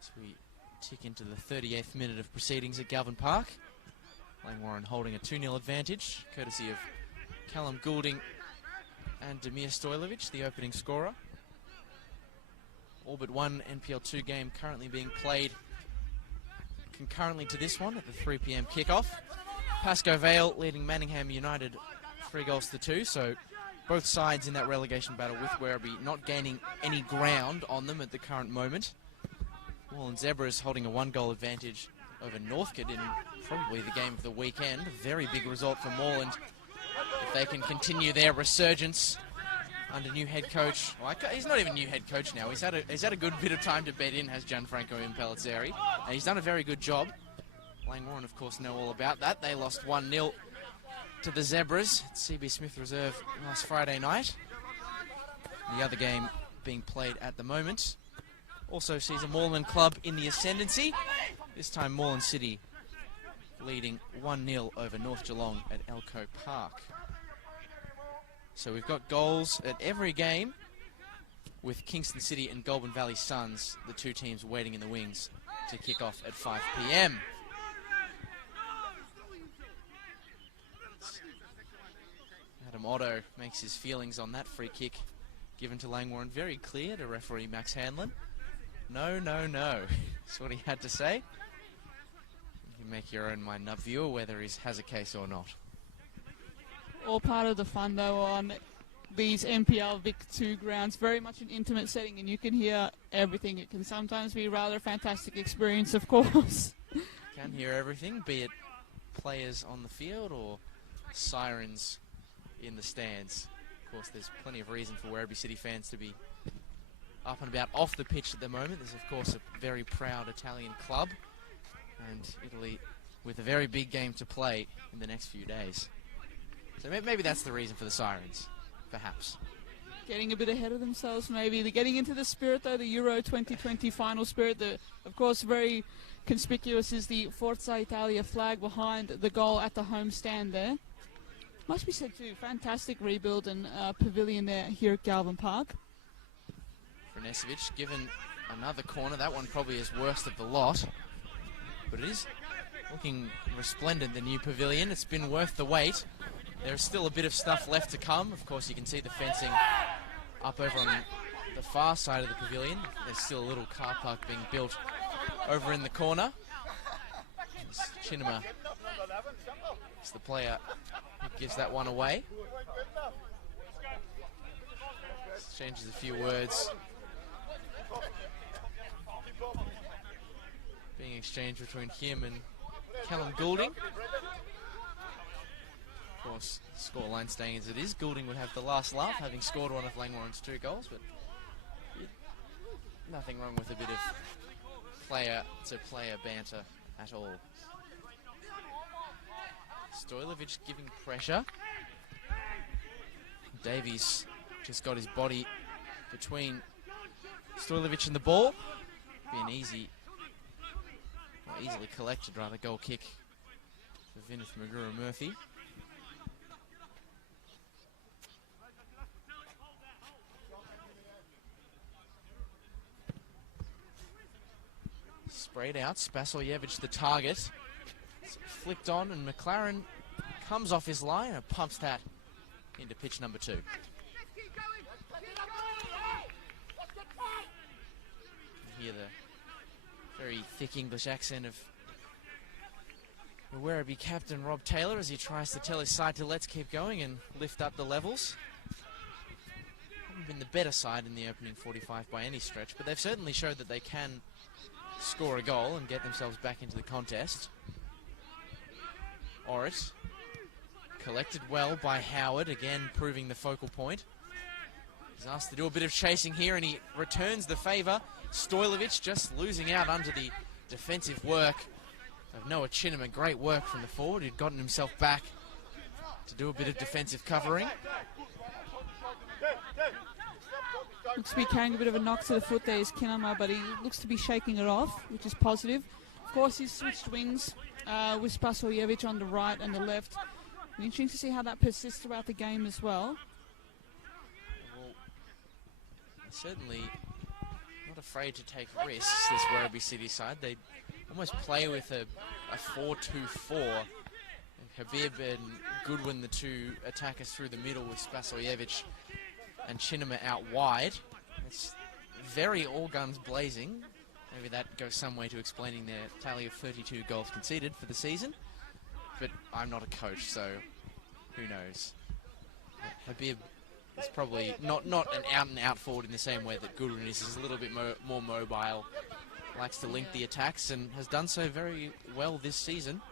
as we tick into the 38th minute of proceedings at Galvin Park. Langwarrin holding a 2-0 advantage, courtesy of Callum Goulding and Demir Stojlovic, the opening scorer. All but one NPL2 game currently being played concurrently to this one at the 3 PM kickoff. Pascoe Vale leading Manningham United 3-2, so both sides in that relegation battle, with Werribee not gaining any ground on them at the current moment. Moreland Zebras holding a 1-goal advantage over Northcote in probably the game of the weekend. A very big result for Moreland if they can continue their resurgence under new head coach. Well, he's not even new head coach now. He's had a good bit of time to bed in, has Gianfranco Impellizzeri, and he's done a very good job. Langwarrin, of course, know all about that. They lost 1-0 to the Zebras at CB Smith Reserve last Friday night. The other game being played at the moment also sees a Moreland club in the ascendancy. This time Moreland City leading 1-0 over North Geelong at Elco Park. So we've got goals at every game, with Kingston City and Goulburn Valley Suns, the two teams waiting in the wings to kick off at 5 p.m. Adam Otto makes his feelings on that free kick given to Langwarrin very clear to referee Max Hanlon. No, no, no. That's what he had to say. You can make your own mind up, viewer, whether he has a case or not. All part of the fun, though, on these NPL2 grounds. Very much an intimate setting, and you can hear everything. It can sometimes be a rather fantastic experience, of course. Can hear everything, be it players on the field or sirens in the stands. Of course, there's plenty of reason for Werribee City fans to be up and about off the pitch at the moment. There's, of course, a very proud Italian club, and Italy with a very big game to play in the next few days. So maybe that's the reason for the sirens, perhaps. Getting a bit ahead of themselves, maybe. They're getting into the spirit, though, the Euro 2020 final spirit. Of course, very conspicuous is the Forza Italia flag behind the goal at the home stand there. Must be said, too, fantastic rebuild and pavilion there here at Galvin Park. Franesevic given another corner. That one probably is worst of the lot, but it is looking resplendent, the new pavilion. It's been worth the wait. There's still a bit of stuff left to come. Of course, you can see the fencing up over on the far side of the pavilion. There's still a little car park being built over in the corner. Chinema is the player who gives that one away. Exchanges a few words being exchanged between him and Callum Goulding. Of course, scoreline staying as it is. Goulding would have the last laugh, having scored one of Langwarrin's 2 goals, but nothing wrong with a bit of player-to-player banter at all. Stojlovic giving pressure. Davies just got his body between Stojlovic and the ball. Be an easily collected rather goal kick for Vinith Magura Murphy. Sprayed out, Spasojevic the target. It's flicked on, and McLaren comes off his line and pumps that into pitch number 2. You hear the very thick English accent of the Werribee captain Rob Taylor as he tries to tell his side to let's keep going and lift up the levels. Haven't been the better side in the opening 45 by any stretch, but they've certainly showed that they can score a goal and get themselves back into the contest. Orrit collected well by Howard, again proving the focal point. He's asked to do a bit of chasing here, and he returns the favour. Stojlovic just losing out under the defensive work of Noah Chinema. Great work from the forward, who'd gotten himself back to do a bit of defensive covering. Looks to be carrying a bit of a knock to the foot there is Kinama, but he looks to be shaking it off, which is positive. Of course, he's switched wings with Spasojevic on the right and the left. Interesting to see how that persists throughout the game as well. Well, certainly not afraid to take risks, this Werribee City side. They almost play with a 4-2-4. Habib and Goodwin, the two attackers through the middle, with Spasojevic and Chinema out wide. It's very all guns blazing. Maybe that goes some way to explaining their tally of 32 goals conceded for the season. But I'm not a coach, so who knows. Habib He's probably not an out-and-out forward in the same way that Goodwin is. He's a little bit more mobile, likes to link the attacks, and has done so very well this season.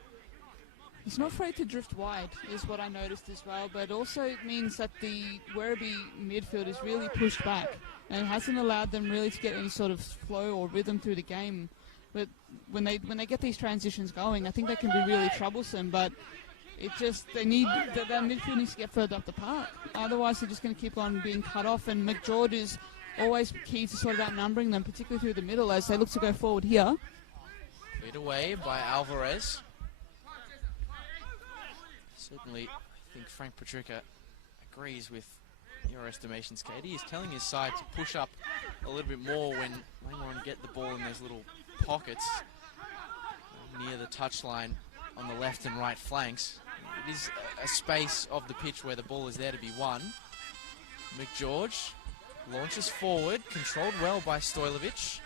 He's not afraid to drift wide, is what I noticed as well, but also it means that the Werribee midfield is really pushed back and hasn't allowed them really to get any sort of flow or rhythm through the game. But when they get these transitions going, I think they can be really troublesome, but they need that midfield needs to get further up the park. Otherwise, they're just going to keep on being cut off, and McGeorge is always key to sort of outnumbering them, particularly through the middle as they look to go forward here. Lead away by Alvarez. Certainly, I think Frank Petrica agrees with your estimations, Katie. He's telling his side to push up a little bit more when Langwarrin get the ball in those little pockets near the touchline on the left and right flanks. It is a space of the pitch where the ball is there to be won. McGeorge launches forward, controlled well by Stojlovic.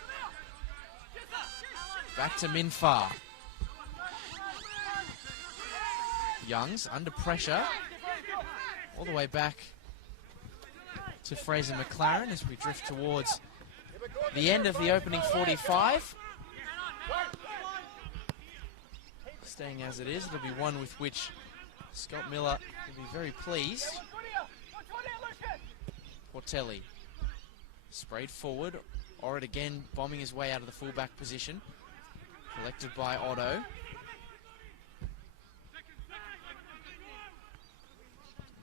Back to Minfar. Youngs under pressure. All the way back to Fraser McLaren as we drift towards the end of the opening 45. Staying as it is, it'll be one with which Scott Miller will be very pleased. Portelli sprayed forward. Orrit again bombing his way out of the fullback position. Collected by Otto.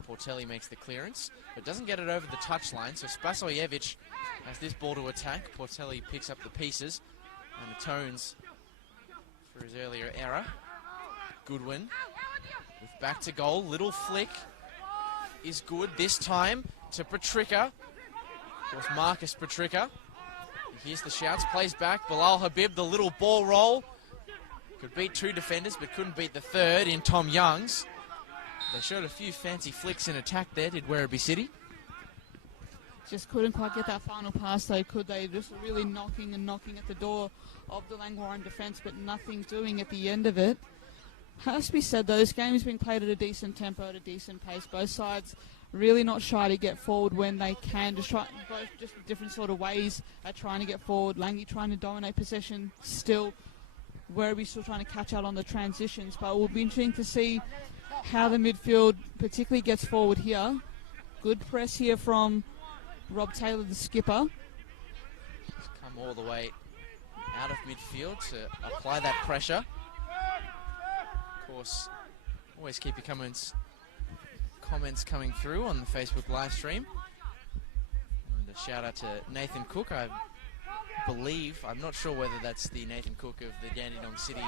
Portelli makes the clearance, but doesn't get it over the touchline, so Spasojevic has this ball to attack. Portelli picks up the pieces and atones for his earlier error. Goodwin with back to goal. Little flick is good this time to Petrica. Of course, Marcus Petrica. Here's the shouts, plays back. Bilal Habib, the little ball roll. Could beat two defenders, but couldn't beat the third in Tom Youngs. They showed a few fancy flicks in attack there, did Werribee City. Just couldn't quite get that final pass though, could they? Just really knocking at the door of the Langwarrin defence, but nothing doing at the end of it. Has to be said though, this game has been played at a decent tempo, at a decent pace. Both sides really not shy to get forward when they can, just different sort of ways at trying to get forward. Langy trying to dominate possession still, Werribee still trying to catch out on the transitions, but it will be interesting to see how the midfield particularly gets forward here. Good press here from Rob Taylor, the skipper. He's come all the way out of midfield to apply that pressure. Of course, always keep your comments coming through on the Facebook live stream. And a shout out to Nathan Cook. I believe, I'm not sure whether that's the Nathan Cook of the Dandenong City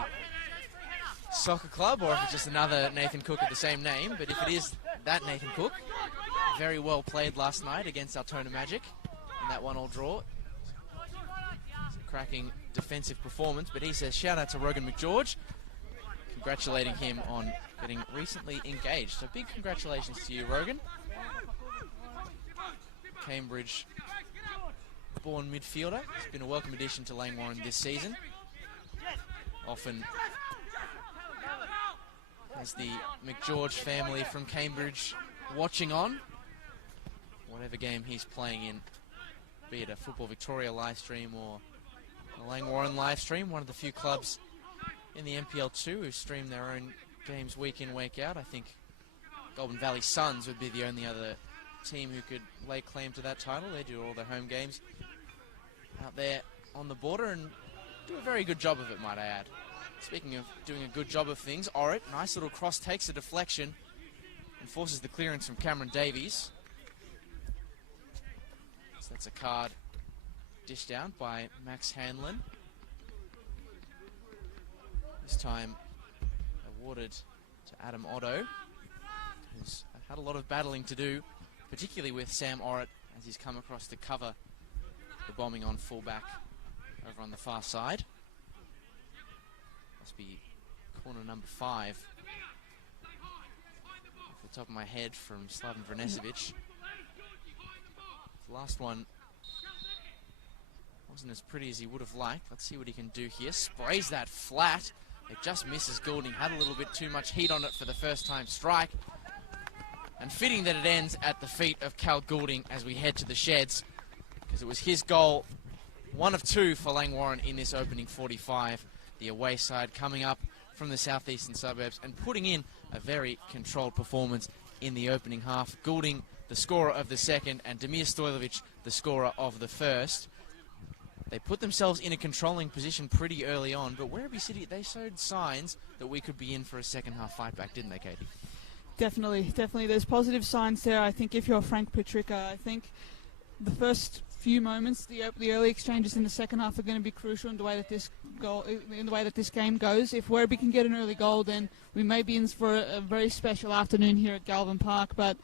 Soccer Club or if it's just another Nathan Cook of the same name, but if it is that Nathan Cook, very well played last night against Altona Magic in that 1-1 draw. It's a cracking defensive performance, but he says shout out to Rogan McGeorge, congratulating him on getting recently engaged. So big congratulations to you, Rogan. Cambridge born midfielder. He's been a welcome addition to Langwarrin this season. Often has the McGeorge family from Cambridge watching on whatever game he's playing in, be it a Football Victoria live stream or a Langwarrin live stream. One of the few clubs in the NPL2 who stream their own games week in, week out. I think Goulburn Valley Suns would be the only other team who could lay claim to that title. They do all their home games out there on the border and do a very good job of it, might I add. Speaking of doing a good job of things, Orrit, nice little cross, takes a deflection and forces the clearance from Cameron Davies. So that's a card dished down by Max Hanlon. This time awarded to Adam Otto, who's had a lot of battling to do, particularly with Sam Orrit as he's come across to cover the bombing on fullback over on the far side. Must be corner number 5. Off the top of my head from Slaven Vrnesevic. The last one wasn't as pretty as he would have liked. Let's see what he can do here. Sprays that flat. It just misses Goulding. Had a little bit too much heat on it for the first time strike. And fitting that it ends at the feet of Cal Goulding as we head to the sheds, because it was his goal, one of two for Langwarrin in this opening 45. The away side coming up from the southeastern suburbs and putting in a very controlled performance in the opening half. Goulding, the scorer of the second, and Demir Stojlovic, the scorer of the first. They put themselves in a controlling position pretty early on, but Werribee City, they showed signs that we could be in for a second half fight back, didn't they, Katie? Definitely. There's positive signs there. I think if you're Frank Petricca, I think the first few moments, the early exchanges in the second half are going to be crucial in the way that this game goes. If Werribee can get an early goal, then we may be in for a very special afternoon here at Galvin Park. But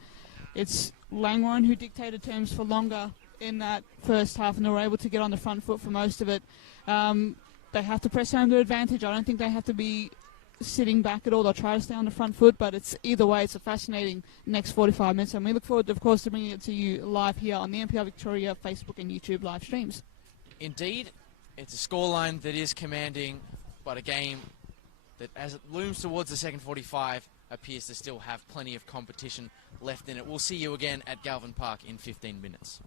it's Langwarrin who dictated terms for longer in that first half, and they were able to get on the front foot for most of it. They have to press home their advantage. I don't think they have to be sitting back at all. They'll try to stay on the front foot, but it's either way, it's a fascinating next 45 minutes, and we look forward, of course, to bringing it to you live here on the NPL Victoria Facebook and YouTube live streams. Indeed, it's a scoreline that is commanding, but a game that, as it looms towards the second 45, appears to still have plenty of competition left in it. We'll see you again at Galvin Park in 15 minutes.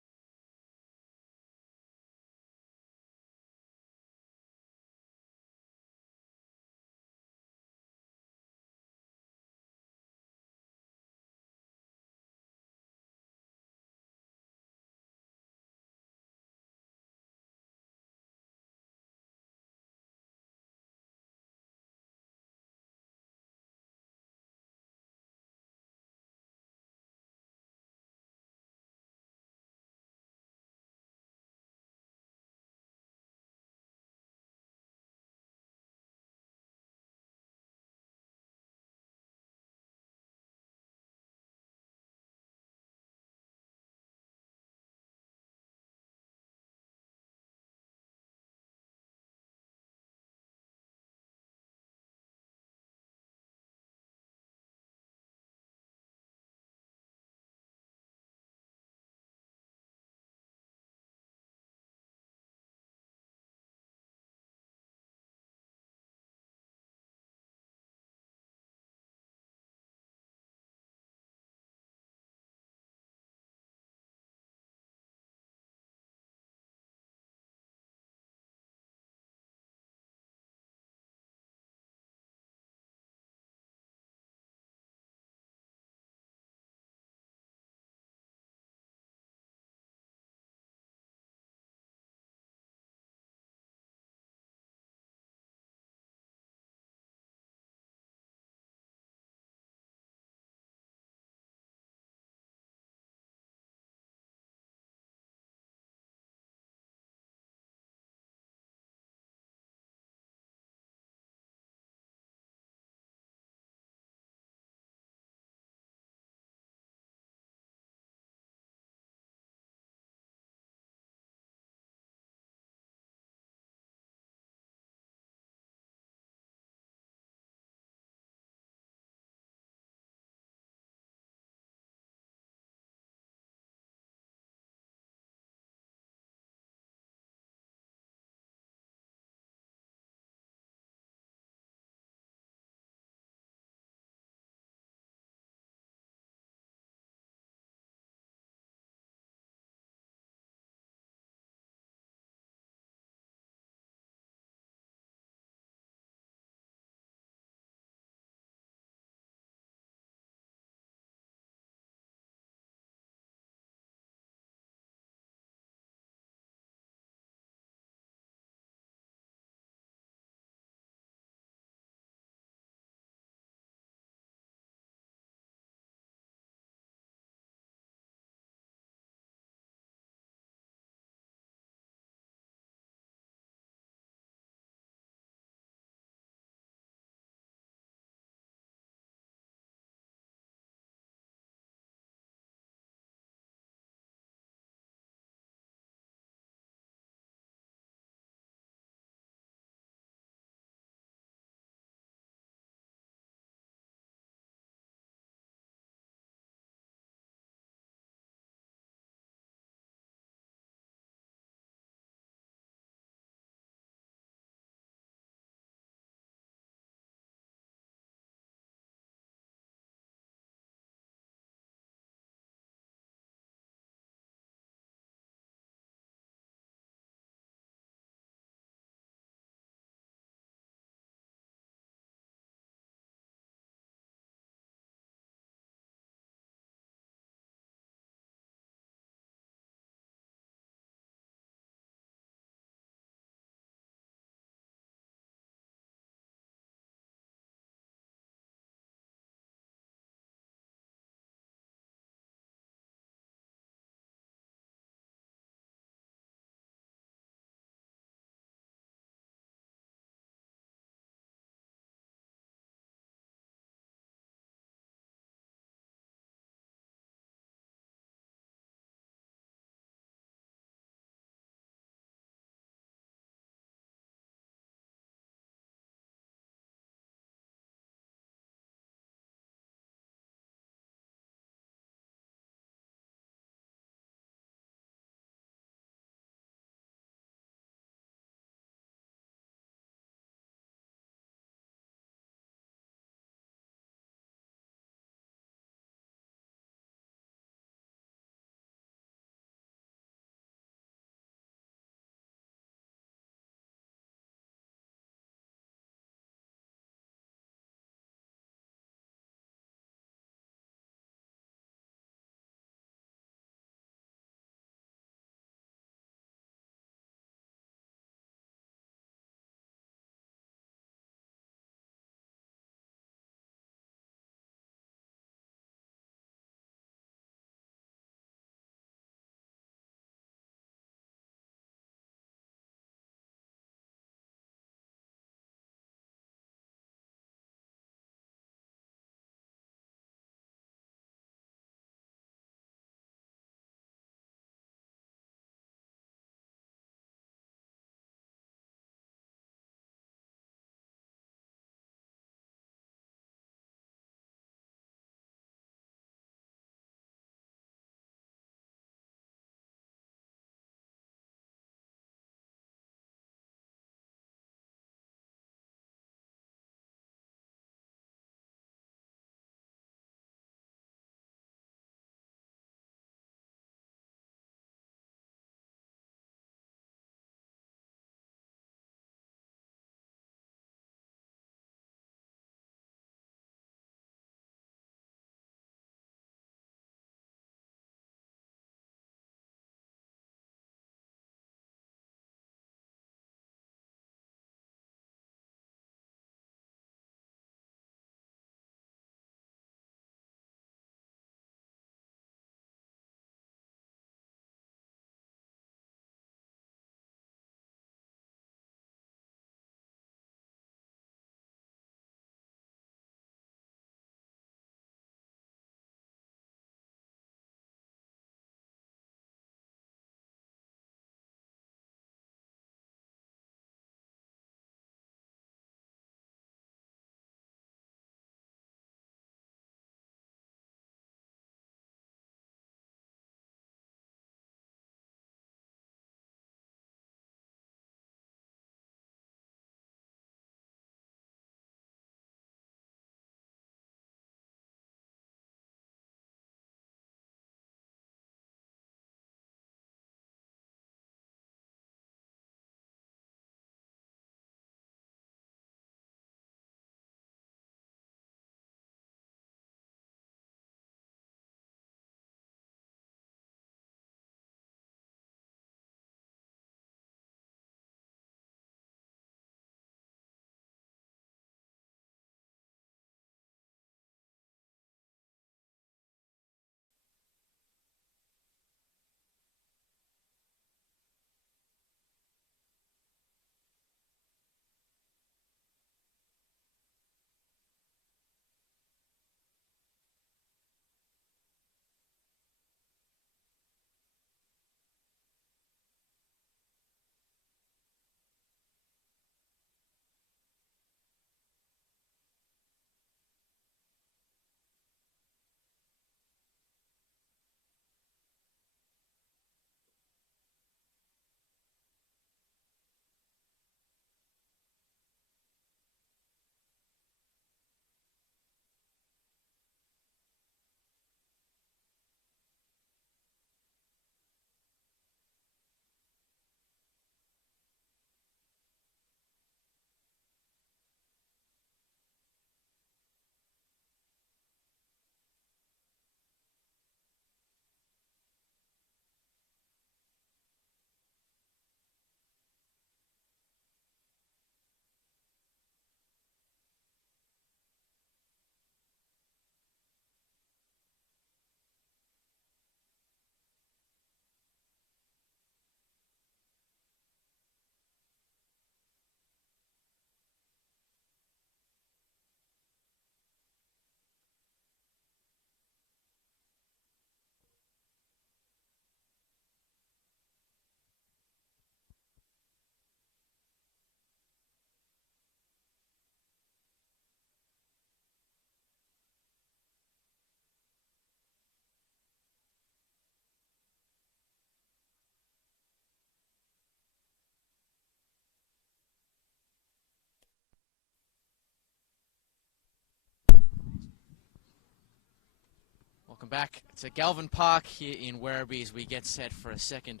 Welcome back to Galvin Park here in Werribee as we get set for a second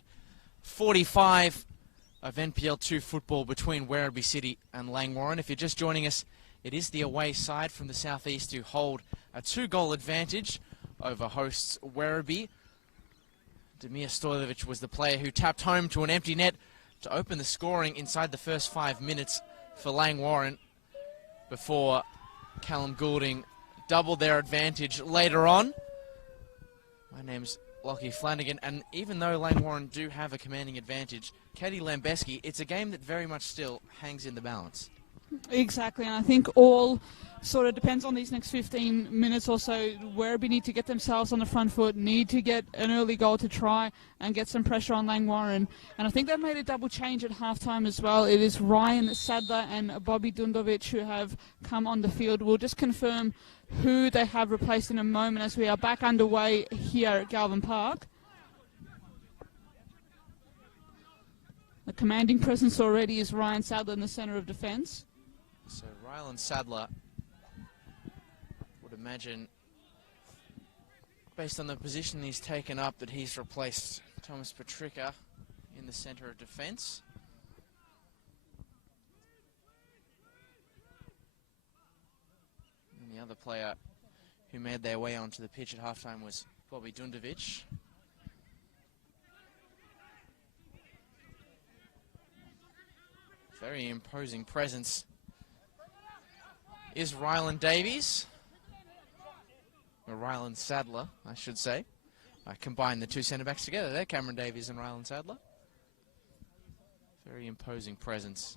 45 of NPL2 football between Werribee City and Langwarrin. If you're just joining us, it is the away side from the southeast who hold a 2-goal advantage over hosts Werribee. Demir Stojlovic was the player who tapped home to an empty net to open the scoring inside the first 5 minutes for Langwarrin before Callum Goulding doubled their advantage later on. My name's Lockie Flanagan, and even though Langwarrin do have a commanding advantage, Katie Lambeski, it's a game that very much still hangs in the balance. Exactly, and I think all sort of depends on these next 15 minutes or so. Werribee need to get themselves on the front foot, need to get an early goal to try and get some pressure on Langwarrin. And I think they've made a double change at halftime as well. It is Ryan Sadler and Bobby Dundovic who have come on the field. We'll just confirm who they have replaced in a moment as we are back underway here at Galvin Park. The commanding presence already is Ryan Sadler in the centre of defence. So Rylan Sadler, would imagine, based on the position he's taken up, that he's replaced Thomas Petricka in the centre of defence. And the other player who made their way onto the pitch at halftime was Bobby Dundovic. Very imposing presence is Ryland Davies, or Ryland Sadler, I should say. I combined the two centre-backs together there, Cameron Davies and Ryland Sadler. Very imposing presence.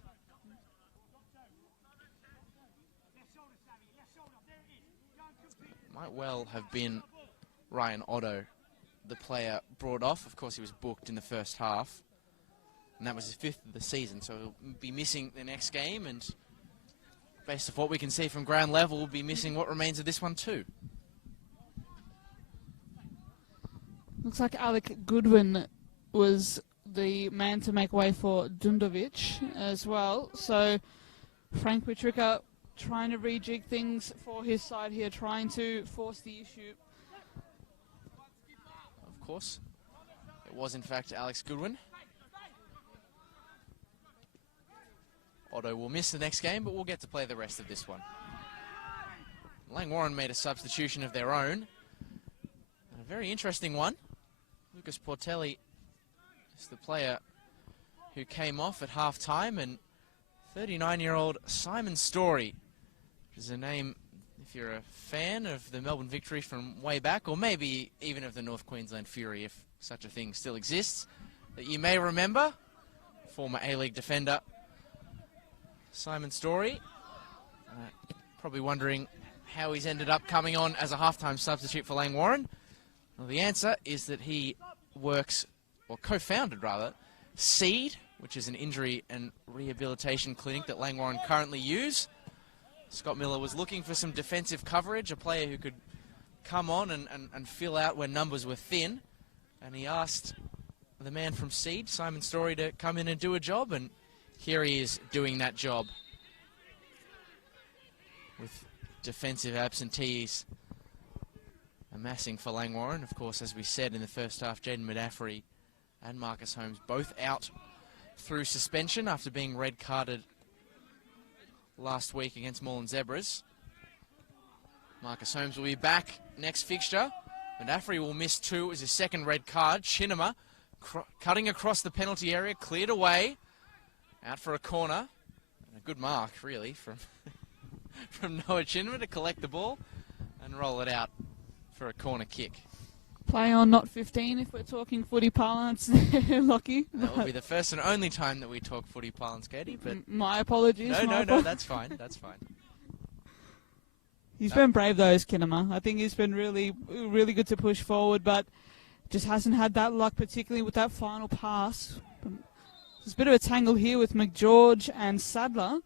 Might well have been Ryan Otto, the player brought off. Of course, he was booked in the first half, and that was his 5th of the season, so he'll be missing the next game, and based on what we can see from ground level, we'll be missing what remains of this one too. Looks like Alec Goodwin was the man to make way for Dundovic as well. So Frank Petricka trying to rejig things for his side here, trying to force the issue. Of course, it was in fact Alex Goodwin. Otto will miss the next game, but we'll get to play the rest of this one. Langwarrin made a substitution of their own. And a very interesting one. Lucas Portelli is the player who came off at half-time, and 39-year-old Simon Story, which is a name, if you're a fan of the Melbourne Victory from way back, or maybe even of the North Queensland Fury, if such a thing still exists, that you may remember. Former A-League defender Simon Story. Probably wondering how he's ended up coming on as a halftime substitute for Langwarrin. Well, the answer is that he works, or co-founded rather, SEED, which is an injury and rehabilitation clinic that Langwarrin currently use. Scott Miller was looking for some defensive coverage, a player who could come on and fill out when numbers were thin. And he asked the man from SEED, Simon Story, to come in and do a job, and here he is doing that job with defensive absentees amassing for Langwarrin. Of course, as we said in the first half, Jaden Medaffery and Marcus Holmes both out through suspension after being red-carded last week against Moreland Zebras. Marcus Holmes will be back next fixture. Medaffery will miss 2. It was his second red card. Chinema cutting across the penalty area, cleared away. Out for a corner, and a good mark, really, from from Noah Chinema to collect the ball and roll it out for a corner kick. Play on, not 15, if we're talking footy parlance there, Lockie. That will be the first and only time that we talk footy parlance, Katie, but my apologies. No, that's fine, that's fine. He's been brave, though, Kinema. I think he's been really, really good to push forward, but just hasn't had that luck, particularly with that final pass. There's a bit of a tangle here with McGeorge and Sadler.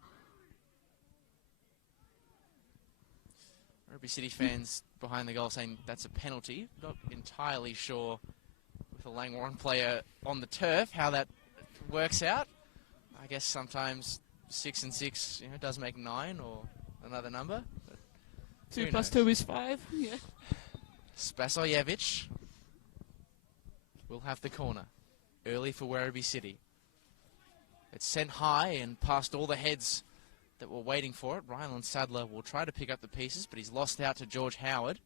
Werribee City fans behind the goal saying that's a penalty. Not entirely sure with a Langwarrin player on the turf how that works out. I guess sometimes 6 and 6 does make 9 or another number. But 2 plus 2 is 5. Yeah. Spasojevic will have the corner. Early for Werribee City. It's sent high and past all the heads that were waiting for it. Ryland Sadler will try to pick up the pieces, but he's lost out to George Howard.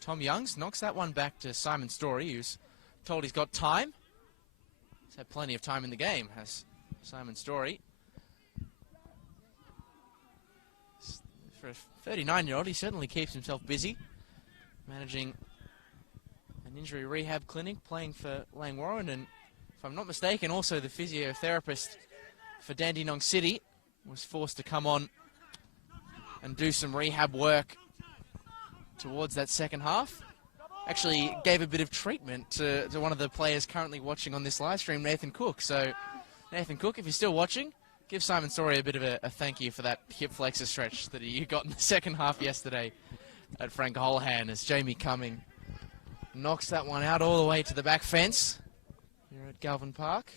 Tom Youngs knocks that one back to Simon Story, who's told he's got time. He's had plenty of time in the game, has Simon Story. For a 39-year-old, he certainly keeps himself busy, managing an injury rehab clinic, playing for Langwarrin, and if I'm not mistaken, also the physiotherapist for Dandenong City was forced to come on and do some rehab work towards that second half. Actually gave a bit of treatment to one of the players currently watching on this live stream, Nathan Cook. So, Nathan Cook, if you're still watching, give Simon Story a bit of a thank you for that hip flexor stretch that he got in the second half yesterday at Frank Holohan, as Jamie Cumming knocks that one out all the way to the back fence here at Galvin Park.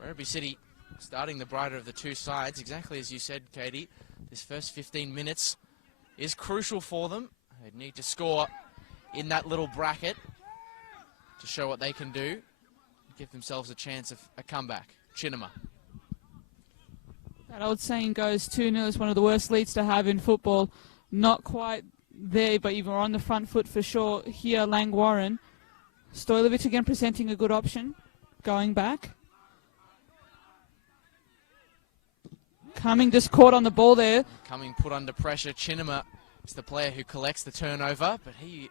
Werribee City starting the brighter of the two sides, exactly as you said, Katie. This first 15 minutes is crucial for them. They need to score in that little bracket to show what they can do, give themselves a chance of a comeback. Chinema. That old saying goes, 2-0 is one of the worst leads to have in football. Not quite there, but you were on the front foot for sure here, Langwarrin. Stojlovic again presenting a good option, going back. Cumming just caught on the ball there. Cumming put under pressure. Chinema is the player who collects the turnover, but he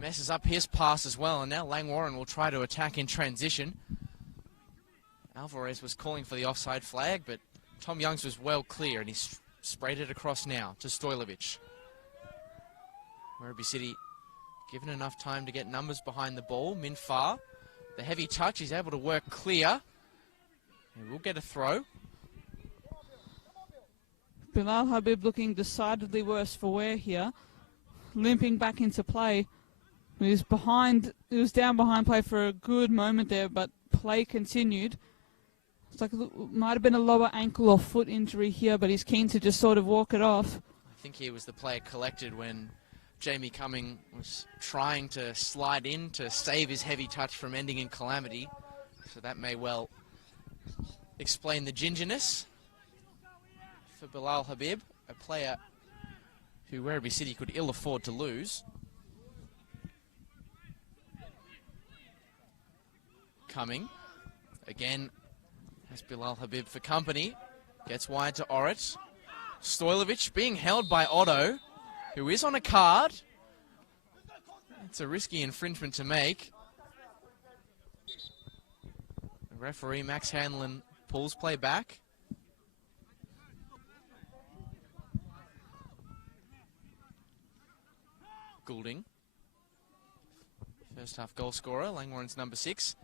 messes up his pass as well, and now Langwarrin will try to attack in transition. Alvarez was calling for the offside flag, but Tom Youngs was well clear, and he sprayed it across now to Stojlovic. Werribee City given enough time to get numbers behind the ball. Minfar, the heavy touch, he's able to work clear. He will get a throw. Bilal Habib looking decidedly worse for wear here. Limping back into play. He was down behind play for a good moment there, but play continued. It's like it might have been a lower ankle or foot injury here, but he's keen to just sort of walk it off. I think he was the player collected when Jamie Cumming was trying to slide in to save his heavy touch from ending in calamity. So that may well explain the gingerness for Bilal Habib, a player who Werribee City could ill afford to lose. Cumming again has Bilal Habib for company, gets wide to Orit. Stojlovic being held by Otto, who is on a card. It's a risky infringement to make. The referee Max Hanlon pulls play back. Goulding, first half goal scorer, Langwarrin's number 6.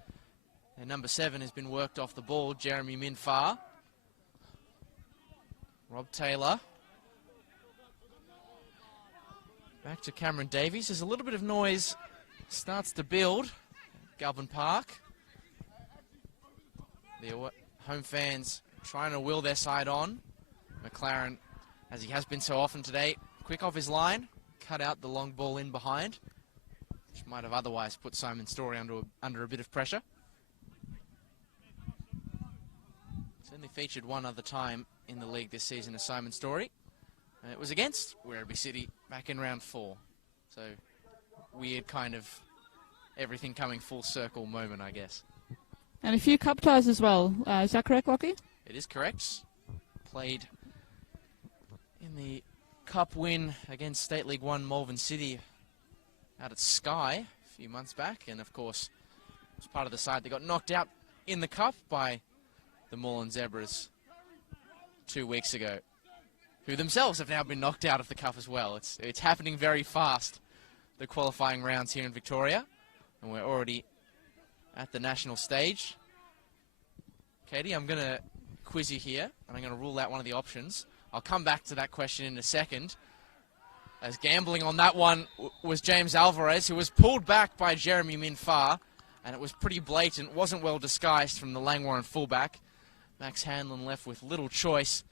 And number 7 has been worked off the ball, Jeremy Minfar. Rob Taylor. Back to Cameron Davies. There's a little bit of noise starts to build. Galvin Park. The home fans trying to will their side on. McLaren, as he has been so often today, quick off his line. Cut out the long ball in behind, which might have otherwise put Simon Story under a bit of pressure. It's only featured one other time in the league this season as Simon Story, and it was against Werribee City back in round 4. So, weird kind of everything coming full circle moment, I guess. And a few cup ties as well. Is that correct, Lockie? It is correct. Played in the Cup win against State League 1 Malvern City out at Sky a few months back, and of course was part of the side that got knocked out in the Cup by the Moreland Zebras 2 weeks ago, who themselves have now been knocked out of the Cup as well. It's happening very fast, the qualifying rounds here in Victoria, and we're already at the national stage. Katie, I'm going to quiz you here, and I'm going to rule out one of the options. I'll come back to that question in a second, as gambling on that one was James Alvarez, who was pulled back by Jeremy Minfar, and it was pretty blatant, wasn't well disguised from the Langwarrin fullback. Max Hanlon left with little choice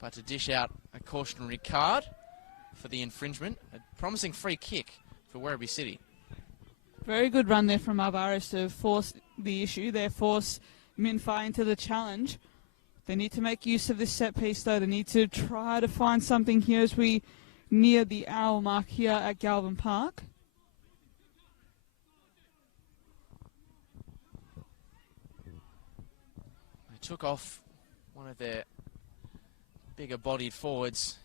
but to dish out a cautionary card for the infringement. A promising free kick for Werribee City. Very good run there from Alvarez to force the issue. They force Minfire into the challenge. They need to make use of this set piece though. They need to try to find something here as we near the hour mark here at Galvin Park. They took off one of their bigger bodied forwards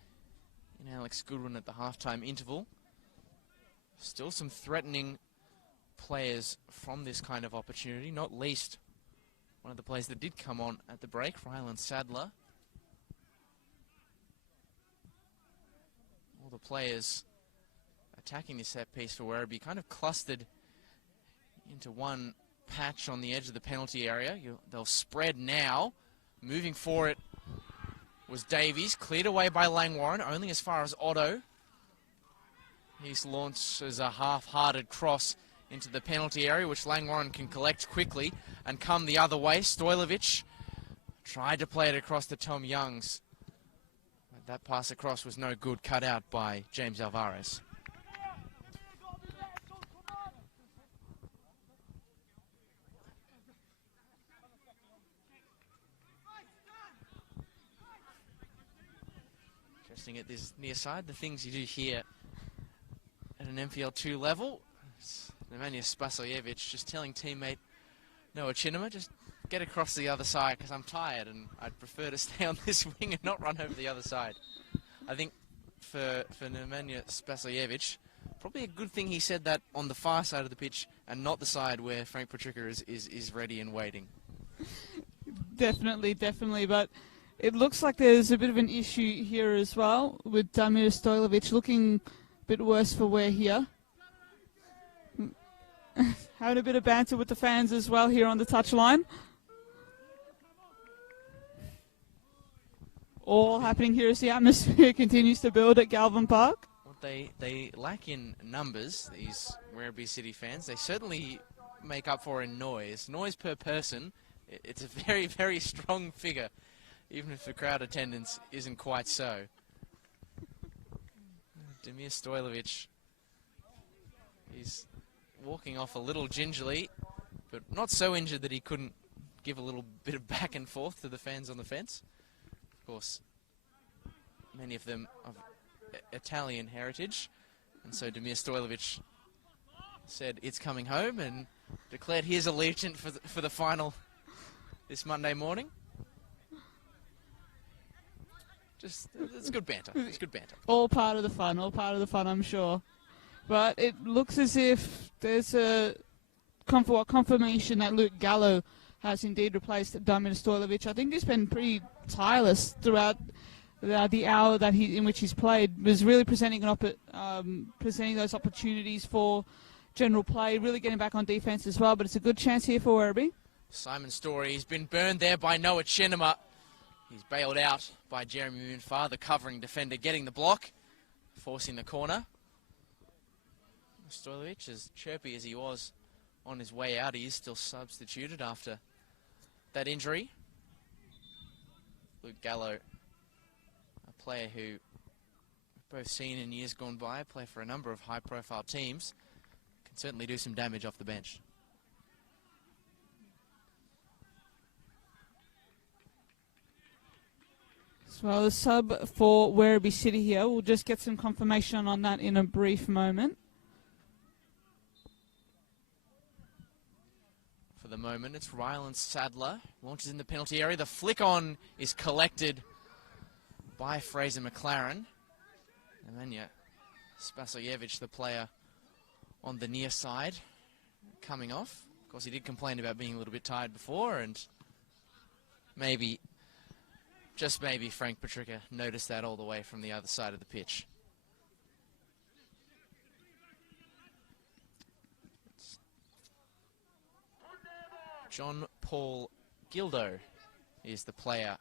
in Alex Goodwin at the halftime interval. Still some threatening players from this kind of opportunity, not least one of the players that did come on at the break, Rylan Sadler. All the players attacking this set piece for Werribee kind of clustered into one patch on the edge of the penalty area. They'll spread now. Moving for it was Davies, cleared away by Langwarrin, only as far as Otto. He launches a half-hearted cross into the penalty area, which Langwarrin can collect quickly and come the other way. Stojlovic tried to play it across to Tom Youngs. But that pass across was no good, cut out by James Alvarez. Interesting at this near side, the things you do here at an NPL2 level. Nemanja Spasojevic just telling teammate Noah Chinema, just get across the other side because I'm tired and I'd prefer to stay on this wing and not run over the other side. I think for Nemanja Spasojevic, probably a good thing he said that on the far side of the pitch and not the side where Frank Petrica is ready and waiting. Definitely, but it looks like there's a bit of an issue here as well with Damir Stojlovic looking a bit worse for wear here. Having a bit of banter with the fans as well here on the touchline. All happening here as the atmosphere continues to build at Galvin Park. What they lack in numbers, these Werribee City fans. They certainly make up for in noise. Noise per person, it's a very, very strong figure, even if the crowd attendance isn't quite so. Damir Stojlovic, he's walking off a little gingerly, but not so injured that he couldn't give a little bit of back and forth to the fans on the fence. Of course, many of them of Italian heritage, and so Damir Stojlovic said it's coming home and declared his allegiance for the final this Monday morning. Just, it's good banter. It's good banter. All part of the fun, I'm sure. But it looks as if there's a confirmation that Luke Gallo has indeed replaced Damir Stojlovic. I think he's been pretty tireless throughout the hour that in which he's played. Was really presenting those opportunities for general play, really getting back on defence as well. But it's a good chance here for Werribee. Simon Story, he's been burned there by Noah Chinema. He's bailed out by Jeremy Minfire, the covering defender, getting the block, forcing the corner. Stojlovic, as chirpy as he was on his way out, he is still substituted after that injury. Luke Gallo, a player who we've both seen in years gone by, play for a number of high-profile teams, can certainly do some damage off the bench. So the sub for Werribee City here. We'll just get some confirmation on that in a brief moment. For the moment, it's Rylan Sadler. Launches in the penalty area. The flick on is collected by Fraser McLaren. Nemanja Spasojevic, the player on the near side, coming off. Of course, he did complain about being a little bit tired before, and maybe, just maybe, Frank Petrica noticed that all the way from the other side of the pitch. John Paul Gildo is the player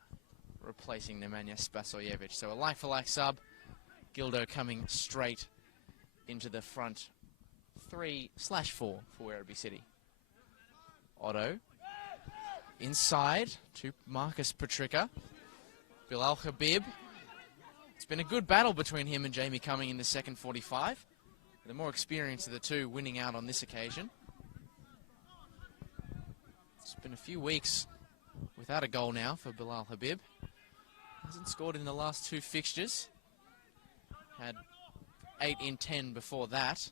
replacing Nemanja Spasojevic. So a like-for-like sub. Gildo coming straight into the front 3/4 for Werribee City. Otto inside to Marcus Petrica. Bilal Habib It's been a good battle between him and Jamie Cumming in the second 45. The more experienced of the two winning out on this occasion. It's been a few weeks without a goal now for Bilal Habib. Hasn't scored in the last two fixtures. Had 8 in 10 before that.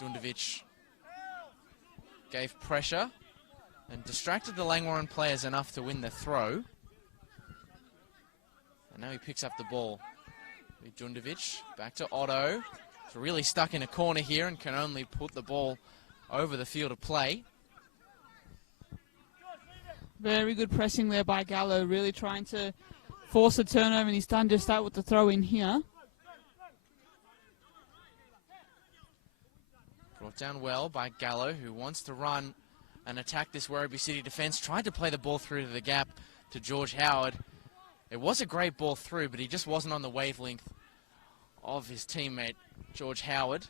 Dundovic gave pressure and distracted the Langwarrin players enough to win the throw. And now he picks up the ball. Dundovic back to Otto. He's really stuck in a corner here and can only put the ball over the field of play. Very good pressing there by Gallo, really trying to force a turnover, and he's done just that with the throw in here. Brought down well by Gallo, who wants to run and attack this Werribee City defence. Tried to play the ball through to the gap to George Howard. It was a great ball through, but he just wasn't on the wavelength of his teammate, George Howard.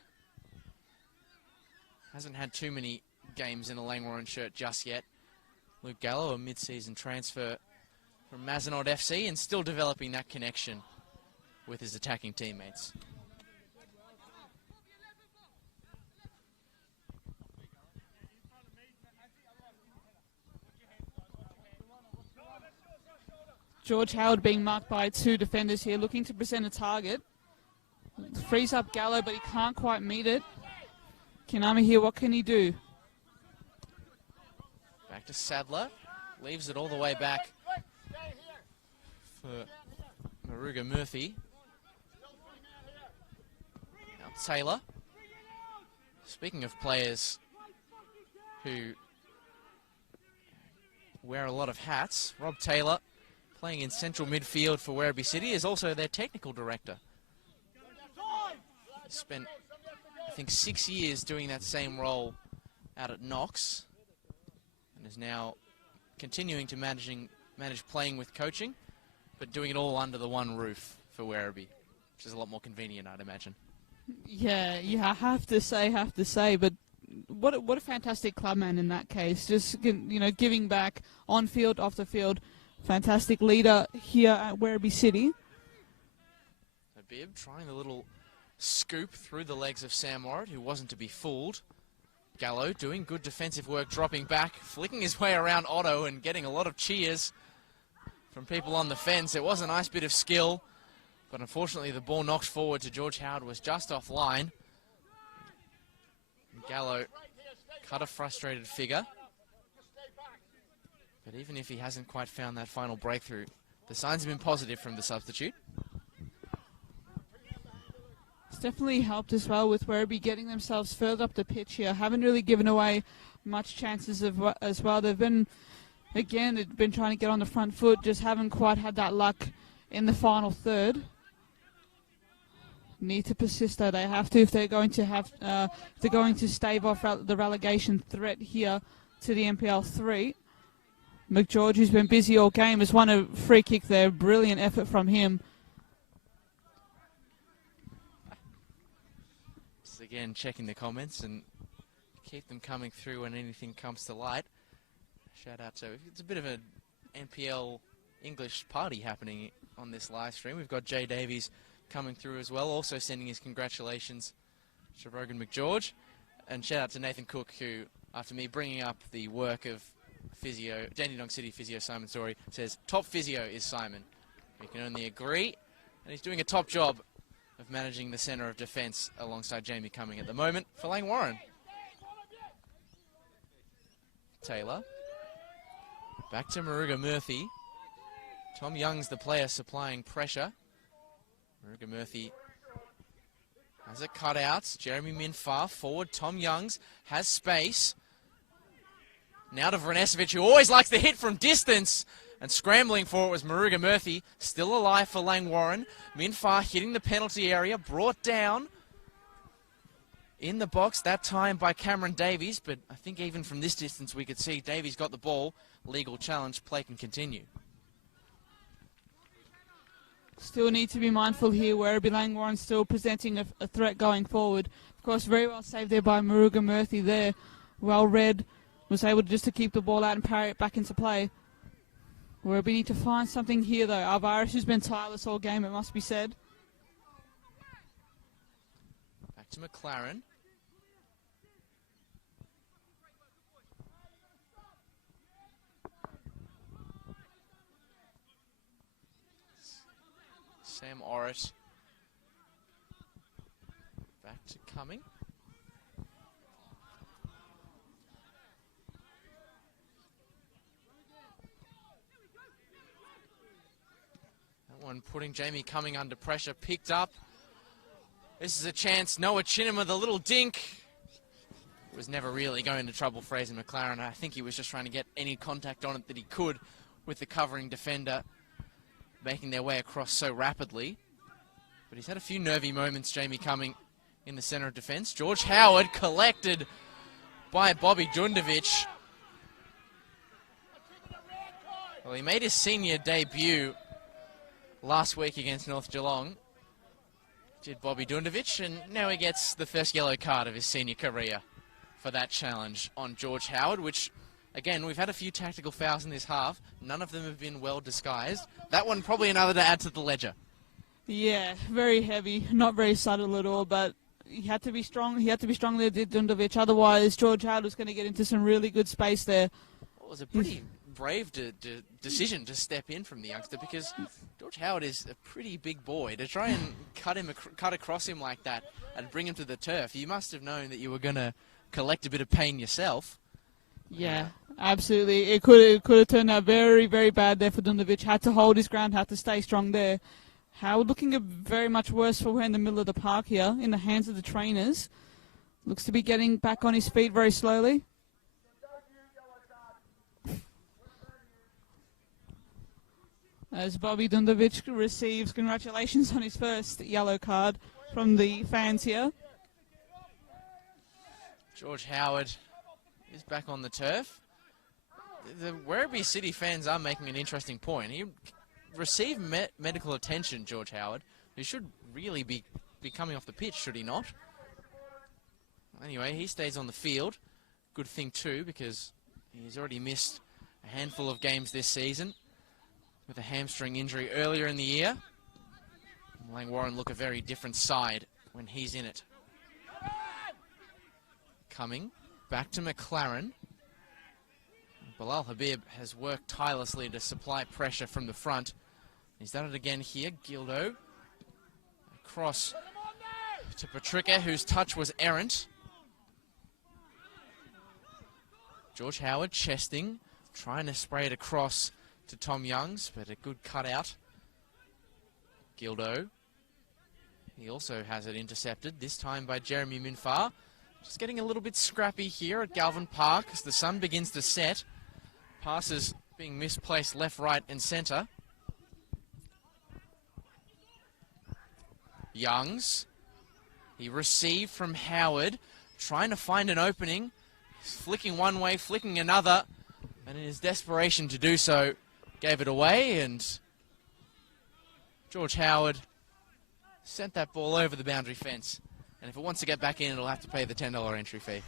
Hasn't had too many games in a Langwarrin shirt just yet. Luke Gallo, a mid-season transfer from Mazenod FC, and still developing that connection with his attacking teammates. George Howard being marked by two defenders here, looking to present a target. Frees up Gallo, but he can't quite meet it. Kinami here, what can he do? Back to Sadler. Leaves it all the way back for Maruga Murthy. Now Taylor. Speaking of players who wear a lot of hats, Rob Taylor, playing in central midfield for Werribee City, is also their technical director. He spent, I think, 6 years doing that same role out at Knox, and is now continuing to manage playing with coaching, but doing it all under the one roof for Werribee, which is a lot more convenient, I'd imagine. Yeah, I have to say, but what a fantastic clubman in that case. Just, you know, giving back on field, off the field. Fantastic leader here at Werribee City. Habib trying the little scoop through the legs of Sam Warren, who wasn't to be fooled. Gallo doing good defensive work, dropping back, flicking his way around Otto and getting a lot of cheers from people on the fence. It was a nice bit of skill, but unfortunately the ball knocked forward to George Howard, was just offline. Gallo cut a frustrated figure. But even if he hasn't quite found that final breakthrough, the signs have been positive from the substitute. It's definitely helped as well with Werribee getting themselves further up the pitch here. Haven't really given away much chances as well. They've been trying to get on the front foot, just haven't quite had that luck in the final third. Need to persist though. They have to if they're going to stave off the relegation threat here to the NPL3. McGeorge, who's been busy all game, has won a free kick there. Brilliant effort from him. Just again checking the comments and keep them coming through when anything comes to light. Shout out to, it's a bit of an NPL English party happening on this live stream. We've got Jay Davies coming through as well, also sending his congratulations to Rogan McGeorge. And shout out to Nathan Cook, who, after me bringing up the work of physio, Dandenong City physio Simon Story, says top physio is Simon. We can only agree, and he's doing a top job of managing the centre of defence alongside Jamie Cumming at the moment for Langwarrin. Taylor. Back to Maruga Murthy. Tom Young's the player supplying pressure. Maruga Murthy has it cut out. Jeremy Minfar forward. Tom Youngs has space. Now to Vranesevic, who always likes to hit from distance. And scrambling for it was Maruga Murthy. Still alive for Langwarrin. Minfar hitting the penalty area. Brought down in the box that time by Cameron Davies. But I think even from this distance we could see Davies got the ball. Legal challenge. Play can continue. Still need to be mindful here. Werribee Langwarrin still presenting a threat going forward. Of course, very well saved there by Maruga Murthy there. Well read. Was able just to keep the ball out and parry it back into play. Werribee need to find something here, though. Alvarez, who's been tireless all game, it must be said. Back to McLaren. Sam Orrit. Back to Cumming. That one putting Jamie Cumming under pressure. Picked up. This is a chance. Noah Chinema, the little dink. Was never really going to trouble Fraser McLaren. I think he was just trying to get any contact on it that he could with the covering defender, making their way across so rapidly. But he's had a few nervy moments, Jamie Cumming, in the centre of defence. George Howard collected by Bobby Dundovic. Well, he made his senior debut last week against North Geelong. Did Bobby Dundovic, and now he gets the first yellow card of his senior career for that challenge on George Howard, which, again, we've had a few tactical fouls in this half. None of them have been well disguised. That one probably another to add to the ledger. Yeah, very heavy, not very subtle at all, but he had to be strong. He had to be strong there, did Dundovic. Otherwise, George Howard was going to get into some really good space there. Well, it was a pretty brave decision to step in from the youngster, because George Howard is a pretty big boy. To try and cut across him like that and bring him to the turf, you must have known that you were going to collect a bit of pain yourself. Yeah, absolutely. It could have turned out very, very bad there for Dundovic. Had to hold his ground, had to stay strong there. Howard looking very much worse for we're in the middle of the park here, in the hands of the trainers. Looks to be getting back on his feet very slowly. As Bobby Dundovic receives congratulations on his first yellow card from the fans here. George Howard is back on the turf. The Werribee City fans are making an interesting point. He received medical attention, George Howard, who should really be coming off the pitch, should he not? Anyway, he stays on the field. Good thing too, because he's already missed a handful of games this season with a hamstring injury earlier in the year. Langwarrin look a very different side when he's in it. Cumming back to McLaren. Bilal Habib has worked tirelessly to supply pressure from the front. He's done it again here. Gildo across to Patrica, whose touch was errant. George Howard chesting, trying to spray it across to Tom Youngs, but a good cutout. Gildo. He also has it intercepted, this time by Jeremy Minfar. Just getting a little bit scrappy here at Galvin Park as the sun begins to set. Passes being misplaced left, right, and centre. Youngs. He received from Howard, trying to find an opening. He's flicking one way, flicking another, and in his desperation to do so, gave it away, and George Howard sent that ball over the boundary fence. And if it wants to get back in, it'll have to pay the $10 entry fee.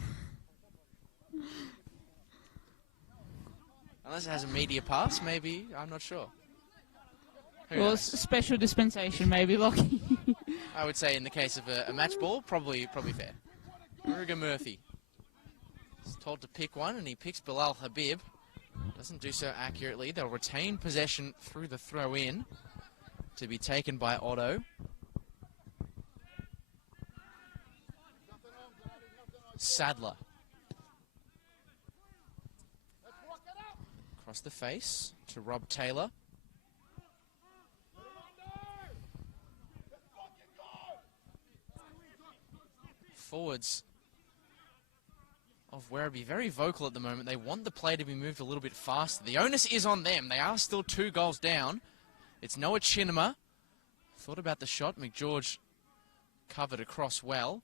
Unless it has a media pass, maybe. I'm not sure. Well, special dispensation, maybe, Lockie. I would say in the case of a match ball, probably fair. Ruger Murphy is told to pick one, and he picks Bilal Habib. Doesn't do so accurately. They'll retain possession through the throw-in to be taken by Otto. Sadler. Across the face to Rob Taylor. Forwards of Werribee very vocal at the moment. They want the play to be moved a little bit faster. The onus is on them. They are still 2 goals down. It's Noah Chinema. Thought about the shot. McGeorge covered across well.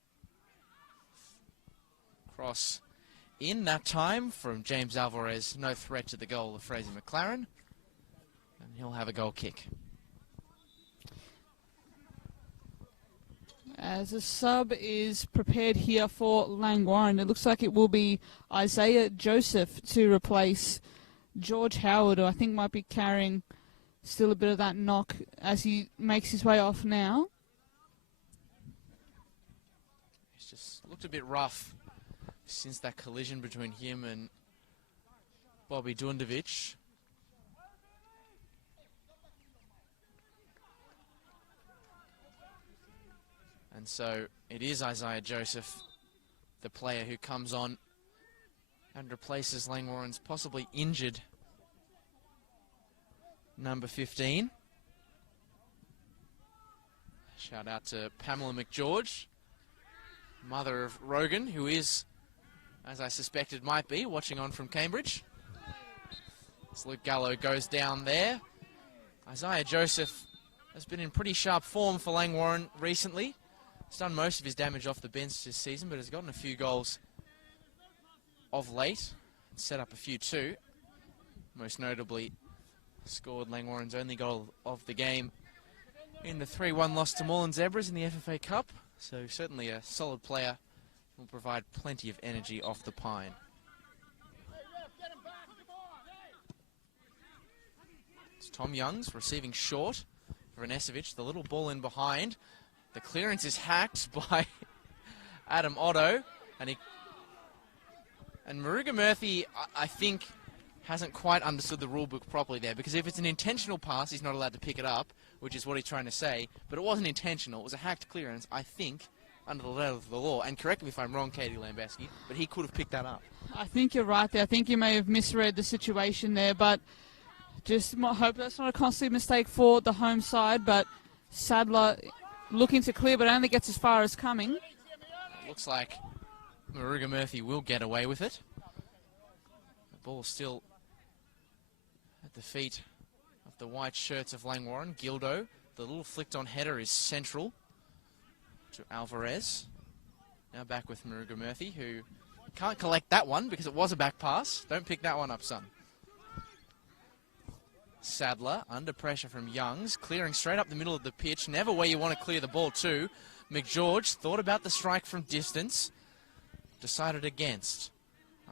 Cross in that time from James Alvarez. No threat to the goal of Fraser McLaren. And he'll have a goal kick. As a sub is prepared here for Langwarrin, it looks like it will be Isaiah Joseph to replace George Howard, who I think might be carrying still a bit of that knock as he makes his way off now. He's just looked a bit rough since that collision between him and Bobby Dundovic. And so it is Isaiah Joseph, the player who comes on and replaces Langwarrin's possibly injured number 15. Shout out to Pamela McGeorge, mother of Rogan, who is, as I suspected might be, watching on from Cambridge. As Luke Gallo goes down there. Isaiah Joseph has been in pretty sharp form for Langwarrin recently. He's done most of his damage off the bench this season, but has gotten a few goals of late. Set up a few too. Most notably scored Langwarrin's only goal of the game in the 3-1 loss to Moreland Zebras in the FFA Cup. So certainly a solid player, will provide plenty of energy off the pine. It's Tom Youngs receiving short for Vanesevic. The little ball in behind. The clearance is hacked by Adam Otto. And Maruga Murphy, I think, hasn't quite understood the rule book properly there, because if it's an intentional pass, he's not allowed to pick it up, which is what he's trying to say. But it wasn't intentional. It was a hacked clearance, I think, under the letter of the law. And correct me if I'm wrong, Katie Lambeski, but he could have picked that up. I think you're right there. I think you may have misread the situation there, but just hope that's not a costly mistake for the home side. But Sadler looking to clear, but only gets as far as coming. It looks like Maruga Murphy will get away with it. The ball still at the feet of the white shirts of Langwarrin. Gildo, the little flicked on header is central to Alvarez. Now back with Maruga Murphy, who can't collect that one because it was a back pass. Don't pick that one up, son. Sadler under pressure from Youngs, clearing straight up the middle of the pitch. Never where you want to clear the ball to. McGeorge thought about the strike from distance. Decided against.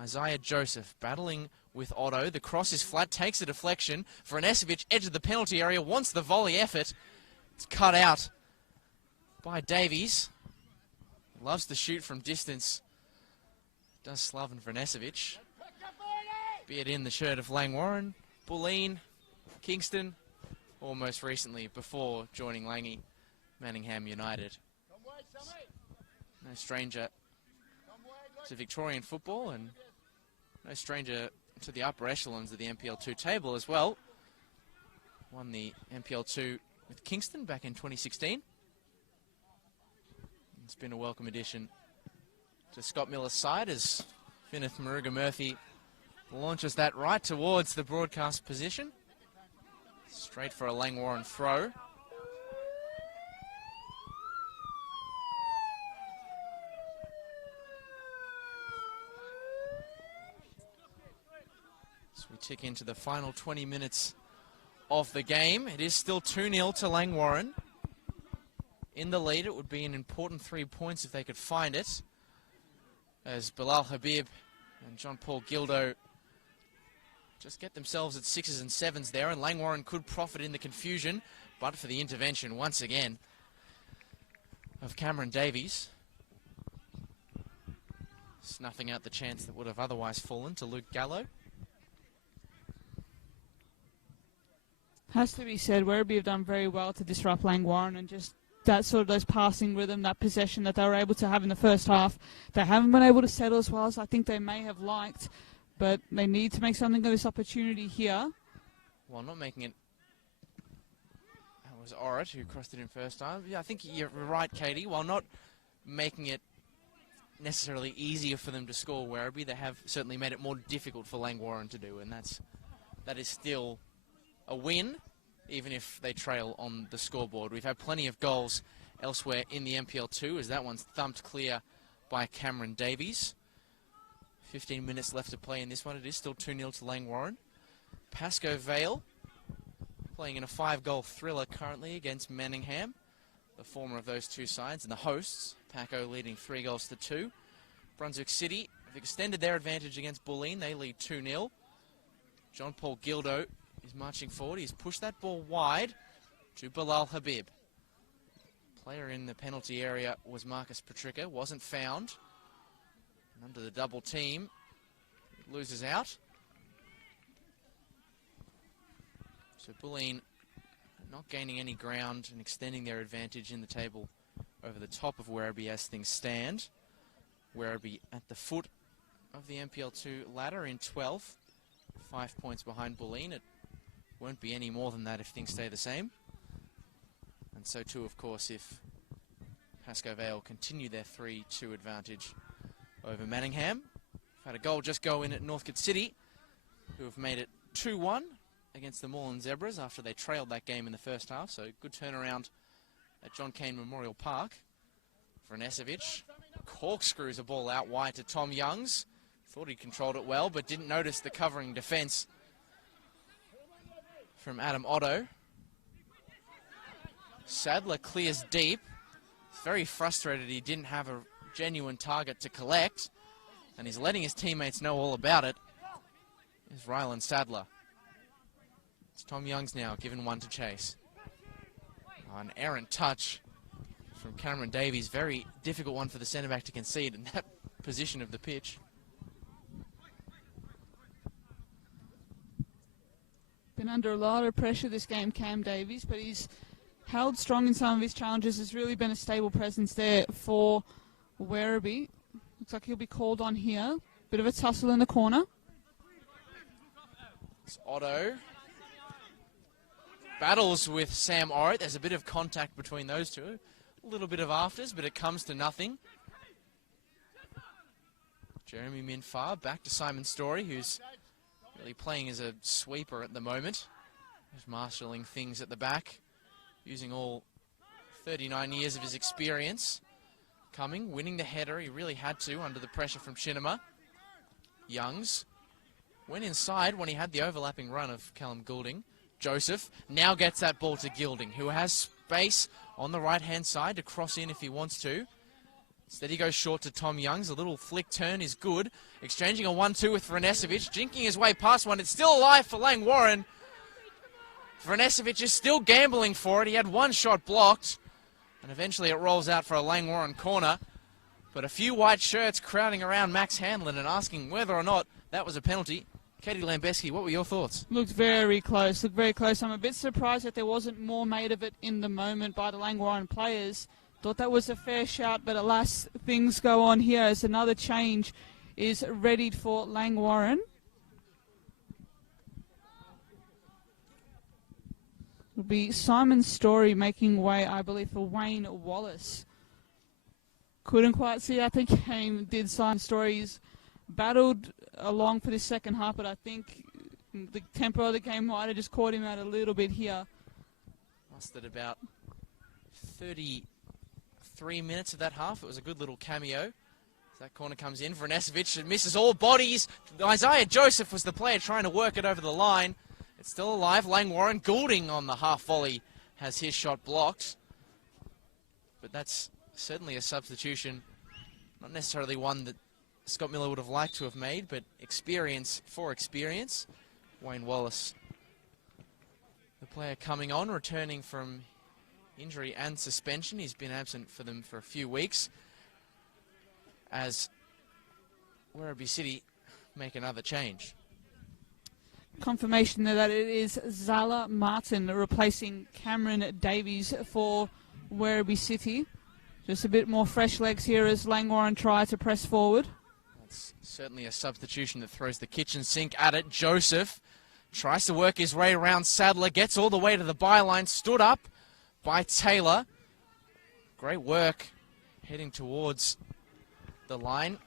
Isaiah Joseph battling with Otto. The cross is flat, takes a deflection. Vanesevic, edge of the penalty area, wants the volley effort. It's cut out by Davies. Loves to shoot from distance. Does Slaven Vanesevic. Be it in the shirt of Langwarrin, Bulleen, Kingston, or most recently, before joining Langy, Manningham United. No stranger to Victorian football, and no stranger to the upper echelons of the NPL2 table as well. Won the NPL2 with Kingston back in 2016. It's been a welcome addition to Scott Miller's side as Finneth Maruga Murphy launches that right towards the broadcast position. Straight for a Langwarrin throw. So we tick into the final 20 minutes of the game. It is still 2-0 to Langwarrin. In the lead, it would be an important 3 points if they could find it, as Bilal Habib and John Paul Gildo just get themselves at 6s and 7s there, and Langwarrin could profit in the confusion, but for the intervention once again of Cameron Davies, snuffing out the chance that would have otherwise fallen to Luke Gallo. Has to be said, Werribee have done very well to disrupt Langwarrin, and just that sort of those passing rhythm, that possession that they were able to have in the first half. They haven't been able to settle as well as I think they may have liked, but they need to make something of this opportunity here. Well, not making it. That was Orrit who crossed it in first time. Yeah, I think you're right, Katie. While not making it necessarily easier for them to score Werribee, they have certainly made it more difficult for Langwarrin to do, and that is still a win, even if they trail on the scoreboard. We've had plenty of goals elsewhere in the NPL2, as that one's thumped clear by Cameron Davies. 15 minutes left to play in this one. It is still 2-0 to Langwarrin. Pascoe Vale playing in a 5-goal thriller currently against Manningham, the former of those two sides, and the hosts, Paco leading 3-2. Brunswick City have extended their advantage against Bulleen. They lead 2-0. John Paul Gildo is marching forward. He's pushed that ball wide to Bilal Habib. Player in the penalty area was Marcus Patrica, wasn't found. And under the double team, it loses out. So Bulleen not gaining any ground and extending their advantage in the table over the top of Werribee as things stand. Werribee at the foot of the NPL2 ladder in 12th, 5 points behind Bulleen. It won't be any more than that if things stay the same. And so too, of course, if Pascoe Vale continue their 3-2 advantage over Manningham. Had a goal just go in at Northcote City, who have made it 2-1 against the Moreland Zebras after they trailed that game in the first half. So good turnaround at John Cain Memorial Park. Vranesevic corkscrews a ball out wide to Tom Youngs. Thought he controlled it well, but didn't notice the covering defence from Adam Otto. Sadler clears deep. He's very frustrated he didn't have a genuine target to collect, and he's letting his teammates know all about it. Here's Rylan Sadler. It's Tom Youngs now, given one to chase. An errant touch from Cameron Davies. Very difficult one for the centre-back to concede in that position of the pitch. Been under a lot of pressure this game, Cam Davies, but he's held strong in some of his challenges. There's really been a stable presence there for Werribee. Looks like he'll be called on here. Bit of a tussle in the corner. It's Otto. Battles with Sam Orritt. There's a bit of contact between those two. A little bit of afters, but it comes to nothing. Jeremy Minfar back to Simon Story, who's really playing as a sweeper at the moment. He's marshalling things at the back, using all 39 years of his experience. Coming, winning the header. He really had to under the pressure from Chinema. Youngs went inside when he had the overlapping run of Callum Goulding. Joseph now gets that ball to Gilding, who has space on the right-hand side to cross in if he wants to. Instead he goes short to Tom Youngs. A little flick turn is good. Exchanging a 1-2 with Vranesevic. Jinking his way past one. It's still alive for Langwarrin. Vranesevic is still gambling for it. He had one shot blocked. And eventually it rolls out for a Langwarrin corner. But a few white shirts crowding around Max Hanlon and asking whether or not that was a penalty. Katie Lambeski, what were your thoughts? Looked very close, looked very close. I'm a bit surprised that there wasn't more made of it in the moment by the Langwarrin players. Thought that was a fair shout, but alas, things go on here as another change is readied for Langwarrin. It'll be Simon Story making way, I believe, for Wayne Wallace. Couldn't quite see, I think, did Simon Story's battled along for this second half, but I think the tempo of the game might have just caught him out a little bit here. Lasted about 33 minutes of that half. It was a good little cameo. As that corner comes in, Vranesevic misses all bodies. Isaiah Joseph was the player trying to work it over the line. It's still alive. Langwarrin Goulding on the half volley has his shot blocked. But that's certainly a substitution. Not necessarily one that Scott Miller would have liked to have made, but experience for experience. Wayne Wallace, the player coming on, returning from injury and suspension. He's been absent for them for a few weeks as Werribee City make another change. Confirmation that it is Zala Martin replacing Cameron Davies for Werribee City. Just a bit more fresh legs here as Langwarrin try to press forward. That's certainly a substitution that throws the kitchen sink at it. Joseph tries to work his way around Sadler, gets all the way to the byline, stood up by Taylor. Great work heading towards the line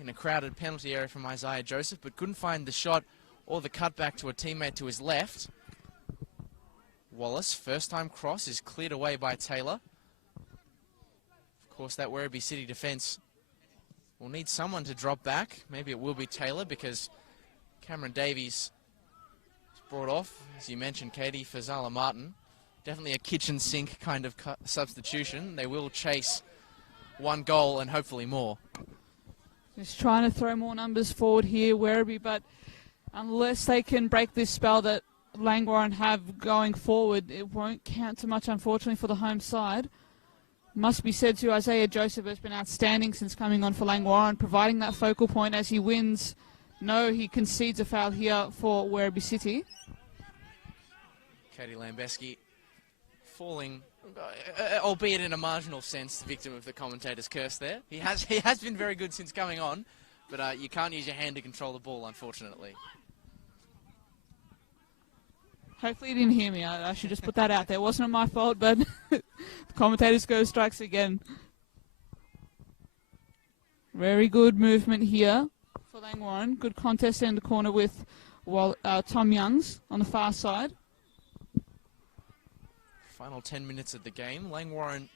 in a crowded penalty area from Isaiah Joseph, but couldn't find the shot or the cutback to a teammate to his left. Wallace, first time cross, is cleared away by Taylor. Of course, that Werribee City defence will need someone to drop back. Maybe it will be Taylor because Cameron Davies is brought off, as you mentioned, Katie, for Zala Martin. Definitely a kitchen sink kind of substitution. They will chase one goal and hopefully more. Just trying to throw more numbers forward here, Werribee, but Unless they can break this spell that Langwarrin have going forward, it won't count too much, unfortunately, for the home side. Must be said to Isaiah Joseph has been outstanding since coming on for Langwarrin, providing that focal point as he wins. No, he concedes a foul here for Werribee City. Katie Lambeski falling, albeit in a marginal sense, the victim of the commentator's curse there. He has been very good since coming on, but you can't use your hand to control the ball, unfortunately. Hopefully you didn't hear me. I should just put that out there. It wasn't my fault, but the commentator's go strikes again. Very good movement here for Langwarrin. Good contest in the corner with Tom Youngs on the far side. Final 10 minutes of the game. Langwarrin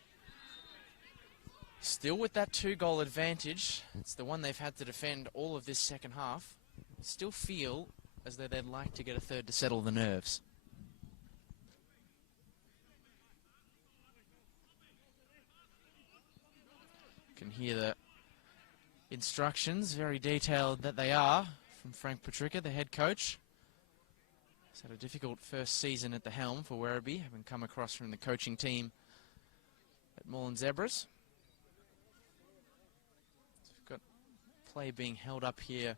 still with that 2-goal advantage. It's the one they've had to defend all of this second half. Still feel as though they'd like to get a third to settle the nerves. You can hear the instructions, very detailed that they are, from Frank Petricca, the head coach. He's had a difficult first season at the helm for Werribee, having come across from the coaching team at Moreland Zebras. So we've got play being held up here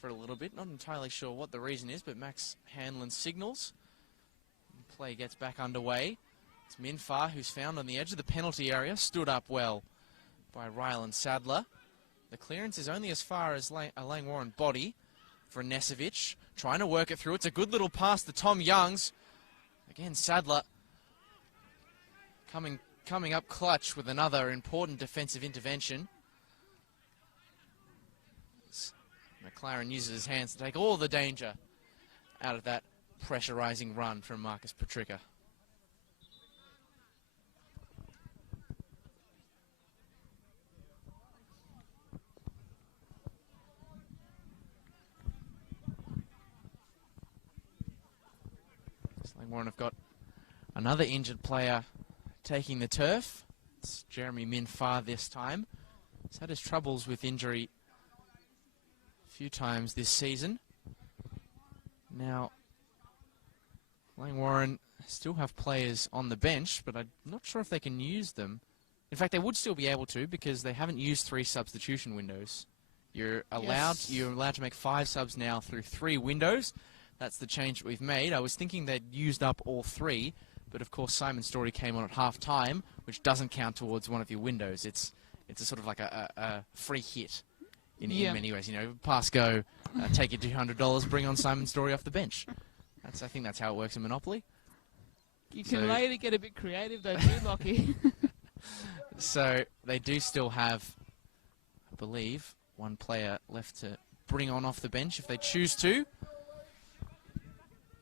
for a little bit. Not entirely sure what the reason is, but Max Hanlon signals. Play gets back underway. It's Minfar, who's found on the edge of the penalty area, stood up well by Rylan Sadler. The clearance is only as far as a Langwarrin body for Nesevic, trying to work it through. It's a good little pass to Tom Youngs. Again, Sadler coming up clutch with another important defensive intervention. McLaren uses his hands to take all the danger out of that pressurizing run from Marcus Petricca. Langwarrin have got another injured player taking the turf. It's Jeremy Minfar this time. He's had his troubles with injury a few times this season. Now, Langwarrin still have players on the bench, but I'm not sure if they can use them. In fact, they would still be able to because they haven't used 3 substitution windows. You're allowed to make 5 subs now through 3 windows. That's the change that we've made. I was thinking they'd used up all 3, but of course Simon Story came on at half-time, which doesn't count towards one of your windows. It's a sort of like a free hit in many ways. You know, pass go, take your $200, bring on Simon Story off the bench. I think that's how it works in Monopoly. You can later get a bit creative though too, Lockie. So they do still have, I believe, 1 player left to bring on off the bench if they choose to.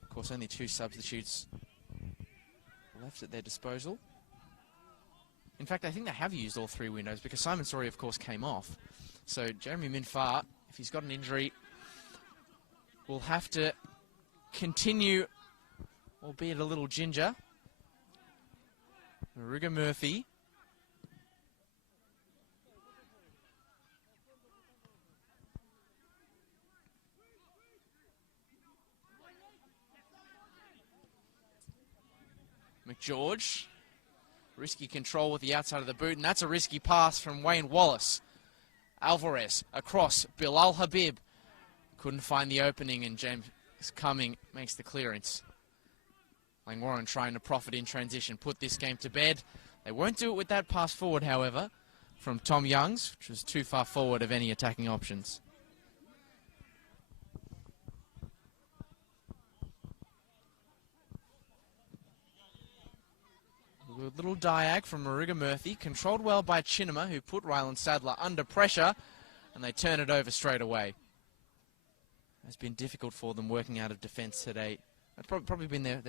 Of course, only 2 substitutes left at their disposal. In fact, I think they have used all 3 windows because Simon Story, of course, came off. So Jeremy Minfar, if he's got an injury, will have to continue, albeit a little ginger. Werribee Murphy. McGeorge, risky control with the outside of the boot, and that's a risky pass from Wayne Wallace. Alvarez across, Bilal Habib couldn't find the opening, and James Cumming makes the clearance. Langwarrin trying to profit in transition, put this game to bed. They won't do it with that pass forward, however, from Tom Youngs, which was too far forward of any attacking options. A little diag from Werribee Murphy, controlled well by Chinema, who put Rylan Sadler under pressure, and they turn it over straight away. It's been difficult for them working out of defence today. It's probably been their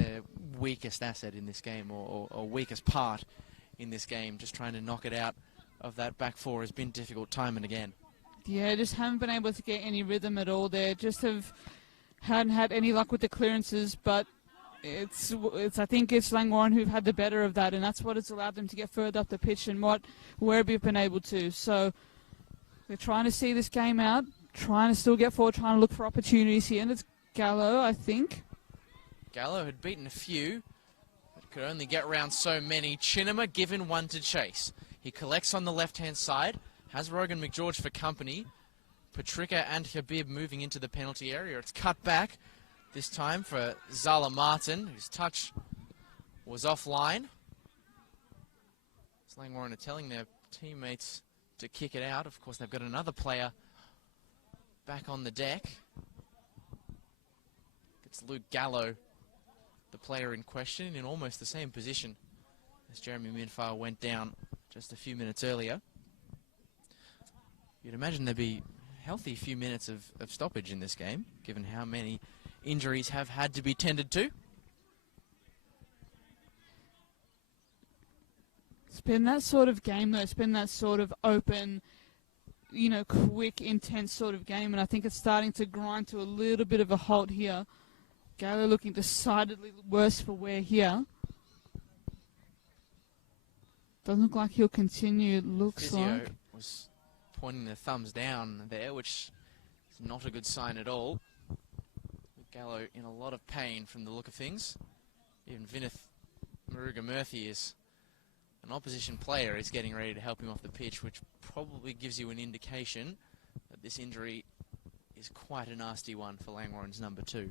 weakest asset in this game, or weakest part in this game. Just trying to knock it out of that back 4 has been difficult time and again. Yeah, just haven't been able to get any rhythm at all there. Just hadn't had any luck with the clearances, but I think it's Langwarrin who've had the better of that, and that's what has allowed them to get further up the pitch and what Werribee have been able to. So they're trying to see this game out, trying to still get forward, trying to look for opportunities here. And it's Gallo, I think. Gallo had beaten a few, but could only get round so many. Chinema given one to chase. He collects on the left-hand side, has Rogan McGeorge for company. Patrica and Habib moving into the penalty area. It's cut back, this time for Zala Martin, whose touch was offline. Langwarrin are telling their teammates to kick it out. Of course, they've got another player back on the deck. It's Luke Gallo, the player in question, in almost the same position as Jeremy Minfar went down just a few minutes earlier. You'd imagine there'd be a healthy few minutes of stoppage in this game, given how many injuries have had to be tended to. It's been that sort of game, though. It's been that sort of open, you know, quick, intense sort of game, and I think it's starting to grind to a little bit of a halt here. Gallo looking decidedly worse for wear here. Doesn't look like he'll continue, it looks Physio like. was pointing the thumbs down there, which is not a good sign at all. Gallo in a lot of pain from the look of things. Even Vinith Maruga Murthy is an opposition player is getting ready to help him off the pitch, which probably gives you an indication that this injury is quite a nasty one for Langwarrin's number 2.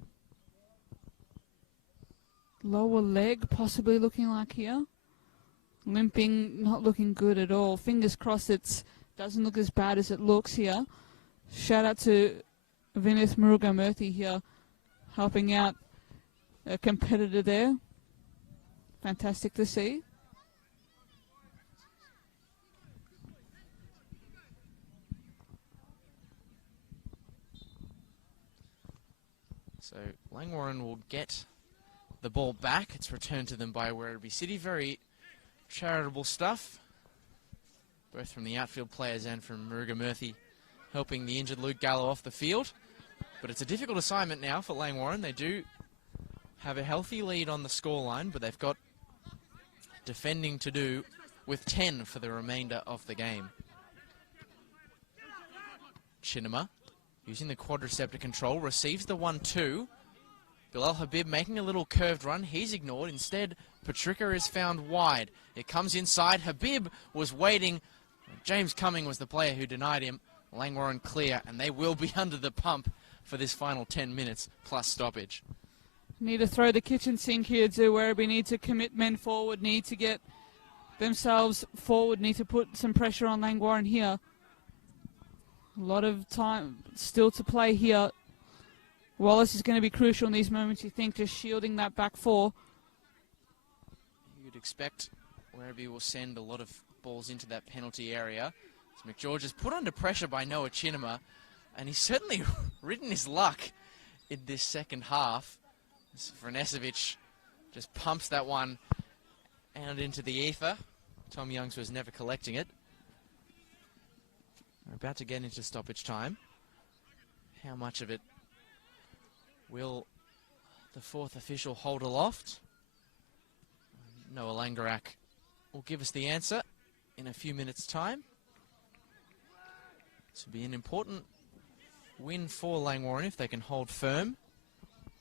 Lower leg possibly looking like here. Limping, not looking good at all. Fingers crossed it doesn't look as bad as it looks here. Shout out to Vinith Maruga Murthy here, helping out a competitor there. Fantastic to see. So Langwarrin will get the ball back. It's returned to them by Werribee City. Very charitable stuff, both from the outfield players and from Maruga Murthy, helping the injured Luke Gallo off the field. But it's a difficult assignment now for Langwarrin. They do have a healthy lead on the scoreline, but they've got defending to do with 10 for the remainder of the game. Chinema, using the quadriceptor control, receives the 1-2. Bilal Habib making a little curved run. He's ignored. Instead, Patrica is found wide. It comes inside. Habib was waiting. James Cumming was the player who denied him. Langwarrin clear, and they will be under the pump for this final 10 minutes plus stoppage. Need to throw the kitchen sink here, do Werribee need to commit men forward, need to get themselves forward, need to put some pressure on Langwarrin here. A lot of time still to play here. Wallace is going to be crucial in these moments, you think, just shielding that back four. You'd expect Werribee will send a lot of balls into that penalty area. As McGeorge is put under pressure by Noah Chinema, and he's certainly ridden his luck in this second half. Vranesevic just pumps that one out into the ether. Tom Youngs was never collecting it. We're about to get into stoppage time. How much of it will the fourth official hold aloft? Noah Langarak will give us the answer in a few minutes' time. This will be an important win for Langwarrin if they can hold firm.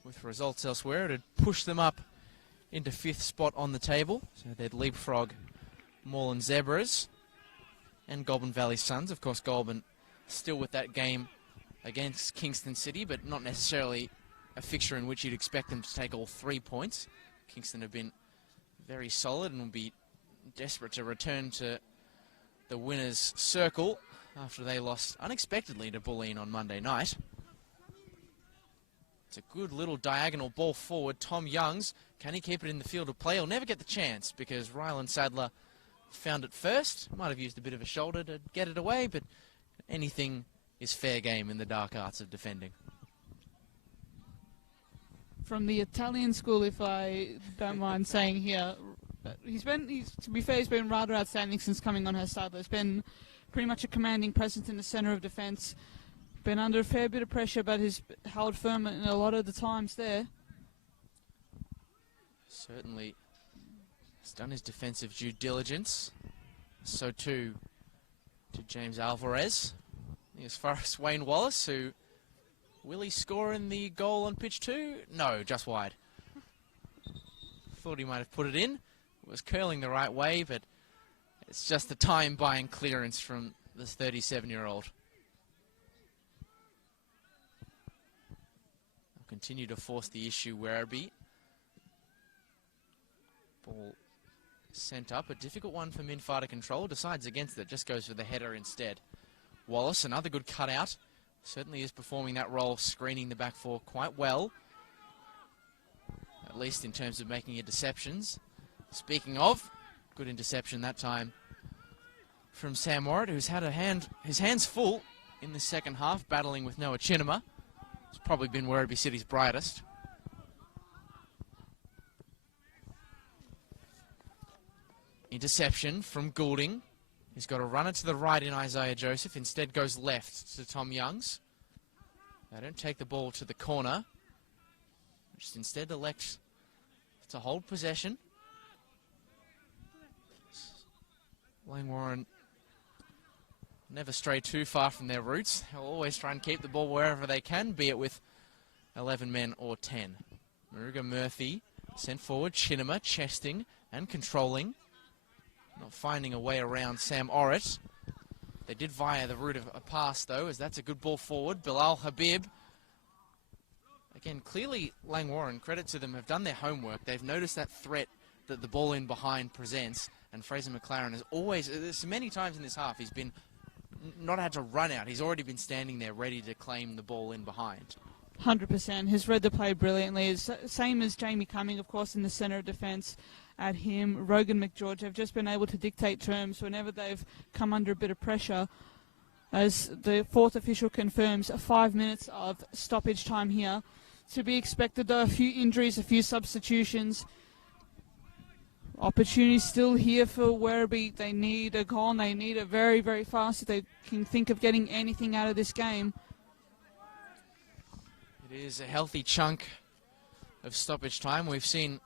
With results elsewhere, it'd push them up into 5th spot on the table. So they'd leapfrog Moreland Zebras and Goulburn Valley Suns. Of course, Goulburn still with that game against Kingston City, but not necessarily a fixture in which you'd expect them to take all 3 points. Kingston have been very solid and will be desperate to return to the winner's circle after they lost unexpectedly to Bulleen on Monday night. It's a good little diagonal ball forward. Tom Youngs, can he keep it in the field of play? He'll never get the chance because Rylan Sadler found it first. Might have used a bit of a shoulder to get it away, but anything is fair game in the dark arts of defending. From the Italian school, if I don't mind saying here, to be fair, he's been rather outstanding since coming on her side. There's been pretty much a commanding presence in the centre of defence. Been under a fair bit of pressure, but he's held firm in a lot of the times there. Certainly has done his defensive due diligence. So too to James Alvarez. As far as Wayne Wallace, who will he score in the goal on pitch 2? No, just wide. Thought he might have put it in. It was curling the right way, but it's just a time-buying clearance from this 37-year-old. They'll continue to force the issue, Werribee. Ball sent up, a difficult one for Minfar to control, decides against it, just goes for the header instead. Wallace, another good cutout, certainly is performing that role, screening the back four quite well, at least in terms of making interceptions. Speaking of, good interception that time from Sam Warrett, who's had his hands full in the second half, battling with Noah Chinema. It's probably been Werribee City's brightest. Interception from Goulding. He's got a runner to the right in Isaiah Joseph. Instead goes left to Tom Youngs. They don't take the ball to the corner. Just instead elect to hold possession. Langwarrin never stray too far from their roots. They'll always try and keep the ball wherever they can, be it with 11 men or 10. Maruga Murphy sent forward. Chinema chesting and controlling. Not finding a way around Sam Orrit. They did via the route of a pass, though, as that's a good ball forward. Bilal Habib. Again, clearly Langwarrin, credit to them, have done their homework. They've noticed that threat that the ball in behind presents, and Fraser McLaren has always, there's many times in this half, he's been not had to run out. He's already been standing there ready to claim the ball in behind. 100%. He's read the play brilliantly. It's same as Jamie Cumming, of course, in the centre of defence. At him, Rogan McGeorge have just been able to dictate terms whenever they've come under a bit of pressure. As the fourth official confirms, 5 minutes of stoppage time here. To be expected, though, a few injuries, a few substitutions. Opportunity still here for Werribee. They need a goal, and they need it very, very fast if they can think of getting anything out of this game. It is a healthy chunk of stoppage time. We've seen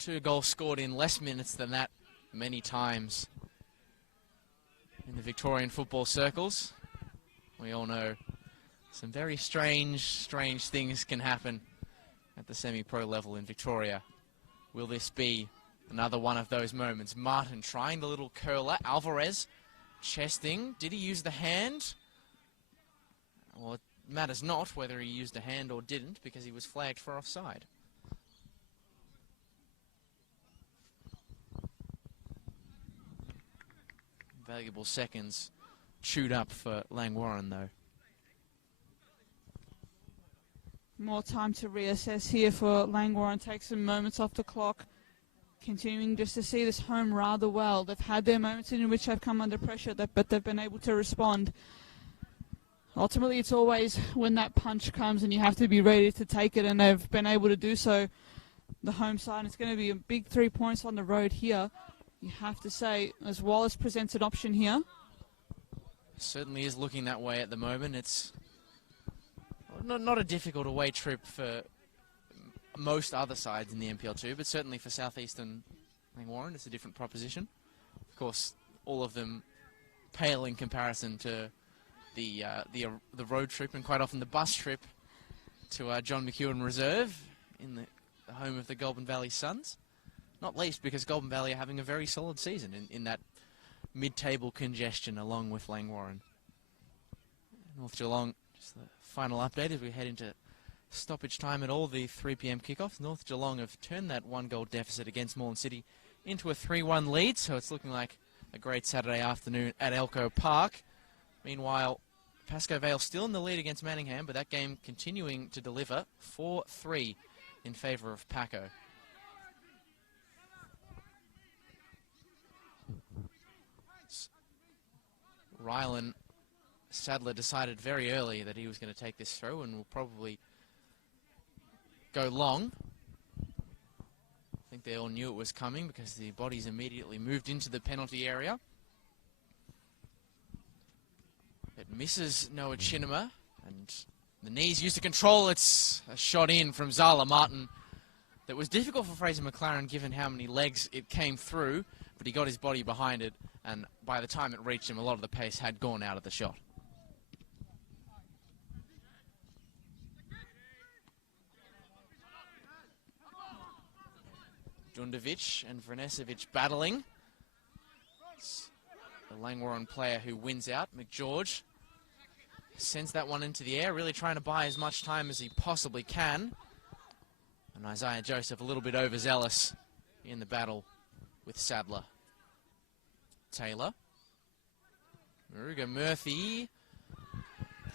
2 goals scored in less minutes than that many times in the Victorian football circles. We all know some very strange things can happen at the semi-pro level in Victoria. Will this be another one of those moments? Martin trying the little curler. Alvarez chesting. Did he use the hand? Well, it matters not whether he used a hand or didn't, because he was flagged for offside. Valuable seconds chewed up for Langwarrin, though. More time to reassess here for Langwarrin. Take some moments off the clock. Continuing just to see this home rather well. They've had their moments in which they've come under pressure, but they've been able to respond. Ultimately, it's always when that punch comes and you have to be ready to take it, and they've been able to do so. The home side, it's going to be a big 3 points on the road here. You have to say, as Wallace presents an option here. Certainly is looking that way at the moment. It's not a difficult away trip for most other sides in the NPL2, but certainly for Southeastern Langwarrin, it's a different proposition. Of course, all of them pale in comparison to the road trip and quite often the bus trip to John McEwen Reserve in the home of the Goulburn Valley Suns. Not least because Goulburn Valley are having a very solid season in that mid-table congestion along with Langwarrin. North Geelong, just the final update as we head into stoppage time at all the 3 p.m. kickoffs. North Geelong have turned that 1-goal deficit against Moreland City into a 3-1 lead, so it's looking like a great Saturday afternoon at Elko Park. Meanwhile, Pascoe Vale still in the lead against Manningham, but that game continuing to deliver 4-3 in favour of Paco. Rylan Sadler decided very early that he was going to take this throw and will probably go long. I think they all knew it was coming because the bodies immediately moved into the penalty area. It misses Noah Chinema, and the knees used to control. It's a shot in from Zala Martin that was difficult for Fraser McLaren given how many legs it came through, but he got his body behind it, and by the time it reached him, a lot of the pace had gone out of the shot. Dundovic and Vrenesevic battling. It's the Langwarrin player who wins out. McGeorge sends that one into the air, really trying to buy as much time as he possibly can. And Isaiah Joseph a little bit overzealous in the battle with Sadler. Taylor. Maruga Murphy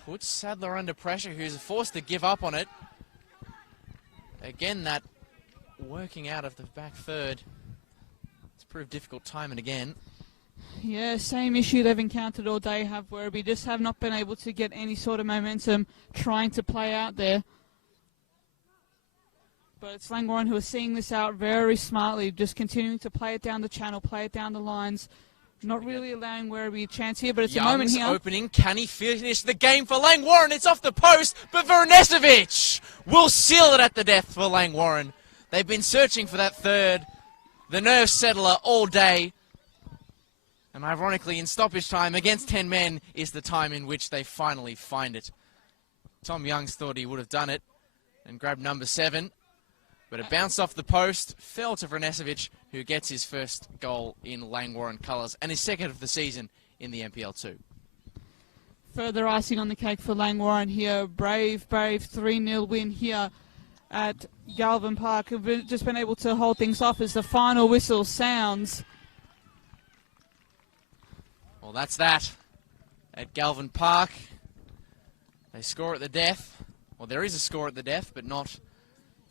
puts Sadler under pressure, who's forced to give up on it. Again, that working out of the back third. It's proved difficult time and again. Yeah, same issue they've encountered all day, have Werribee. Just have not been able to get any sort of momentum trying to play out there. But it's Langwarrin who are seeing this out very smartly, just continuing to play it down the channel, play it down the lines. Not really allowing Werribee a chance here, but it's a moment here. Opening. Can he finish the game for Langwarrin? It's off the post, but Vrenesevic will seal it at the death for Langwarrin. They've been searching for that third, the nerve settler, all day. And ironically, in stoppage time, against 10 men, is the time in which they finally find it. Tom Youngs thought he would have done it and grabbed number 7. But it bounced off the post, fell to Vrenesevic, who gets his first goal in Langwarrin colours and his second of the season in the NPL2. Further icing on the cake for Langwarrin here. Brave 3-0 win here at Galvin Park. Have just been able to hold things off as the final whistle sounds. Well, that's that. At Galvin Park, they score at the death. Well, there is a score at the death, but not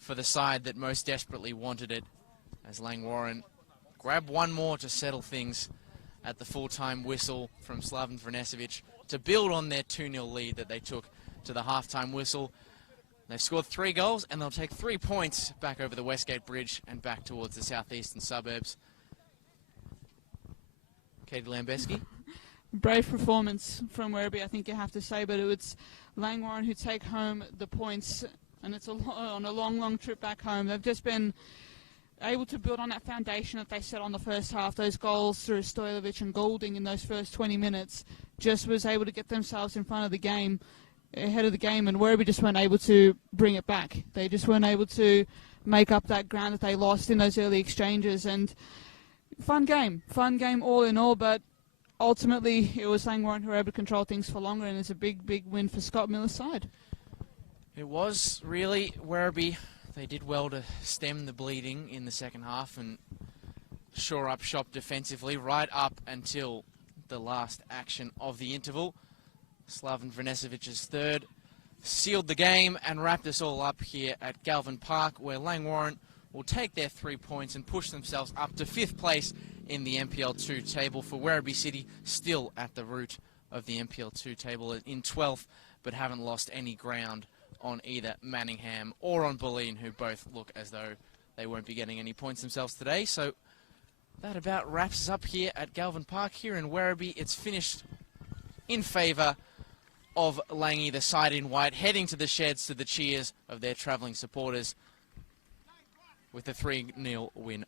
for the side that most desperately wanted it, as Langwarrin grab one more to settle things at the full-time whistle from Slaven Vrenesevic to build on their 2-0 lead that they took to the half-time whistle. They've scored 3 goals, and they'll take 3 points back over the Westgate Bridge and back towards the southeastern suburbs. Katie Lambeski. Brave performance from Werribee, I think you have to say, but it's Langwarrin who take home the points. And it's on a long trip back home. They've just been able to build on that foundation that they set on the first half. Those goals through Stojlovic and Goulding in those first 20 minutes just was able to get themselves in front of the game, ahead of the game, and Werribee just weren't able to bring it back. They just weren't able to make up that ground that they lost in those early exchanges. And fun game all in all, but ultimately it was Langwarrin who were able to control things for longer, and it's a big win for Scott Miller's side. It was really Werribee. They did well to stem the bleeding in the second half and shore up shop defensively right up until the last action of the interval. Slaven Vrenesevic's third sealed the game and wrapped us all up here at Galvin Park, where Langwarrin will take their 3 points and push themselves up to 5th place in the NPL2 table, for Werribee City still at the root of the NPL2 table in 12th, but haven't lost any ground on either Manningham or on Bulleen, who both look as though they won't be getting any points themselves today. So that about wraps us up here at Galvin Park. Here in Werribee, it's finished in favour of Langy, the side in white, heading to the sheds to the cheers of their travelling supporters with a 3-0 win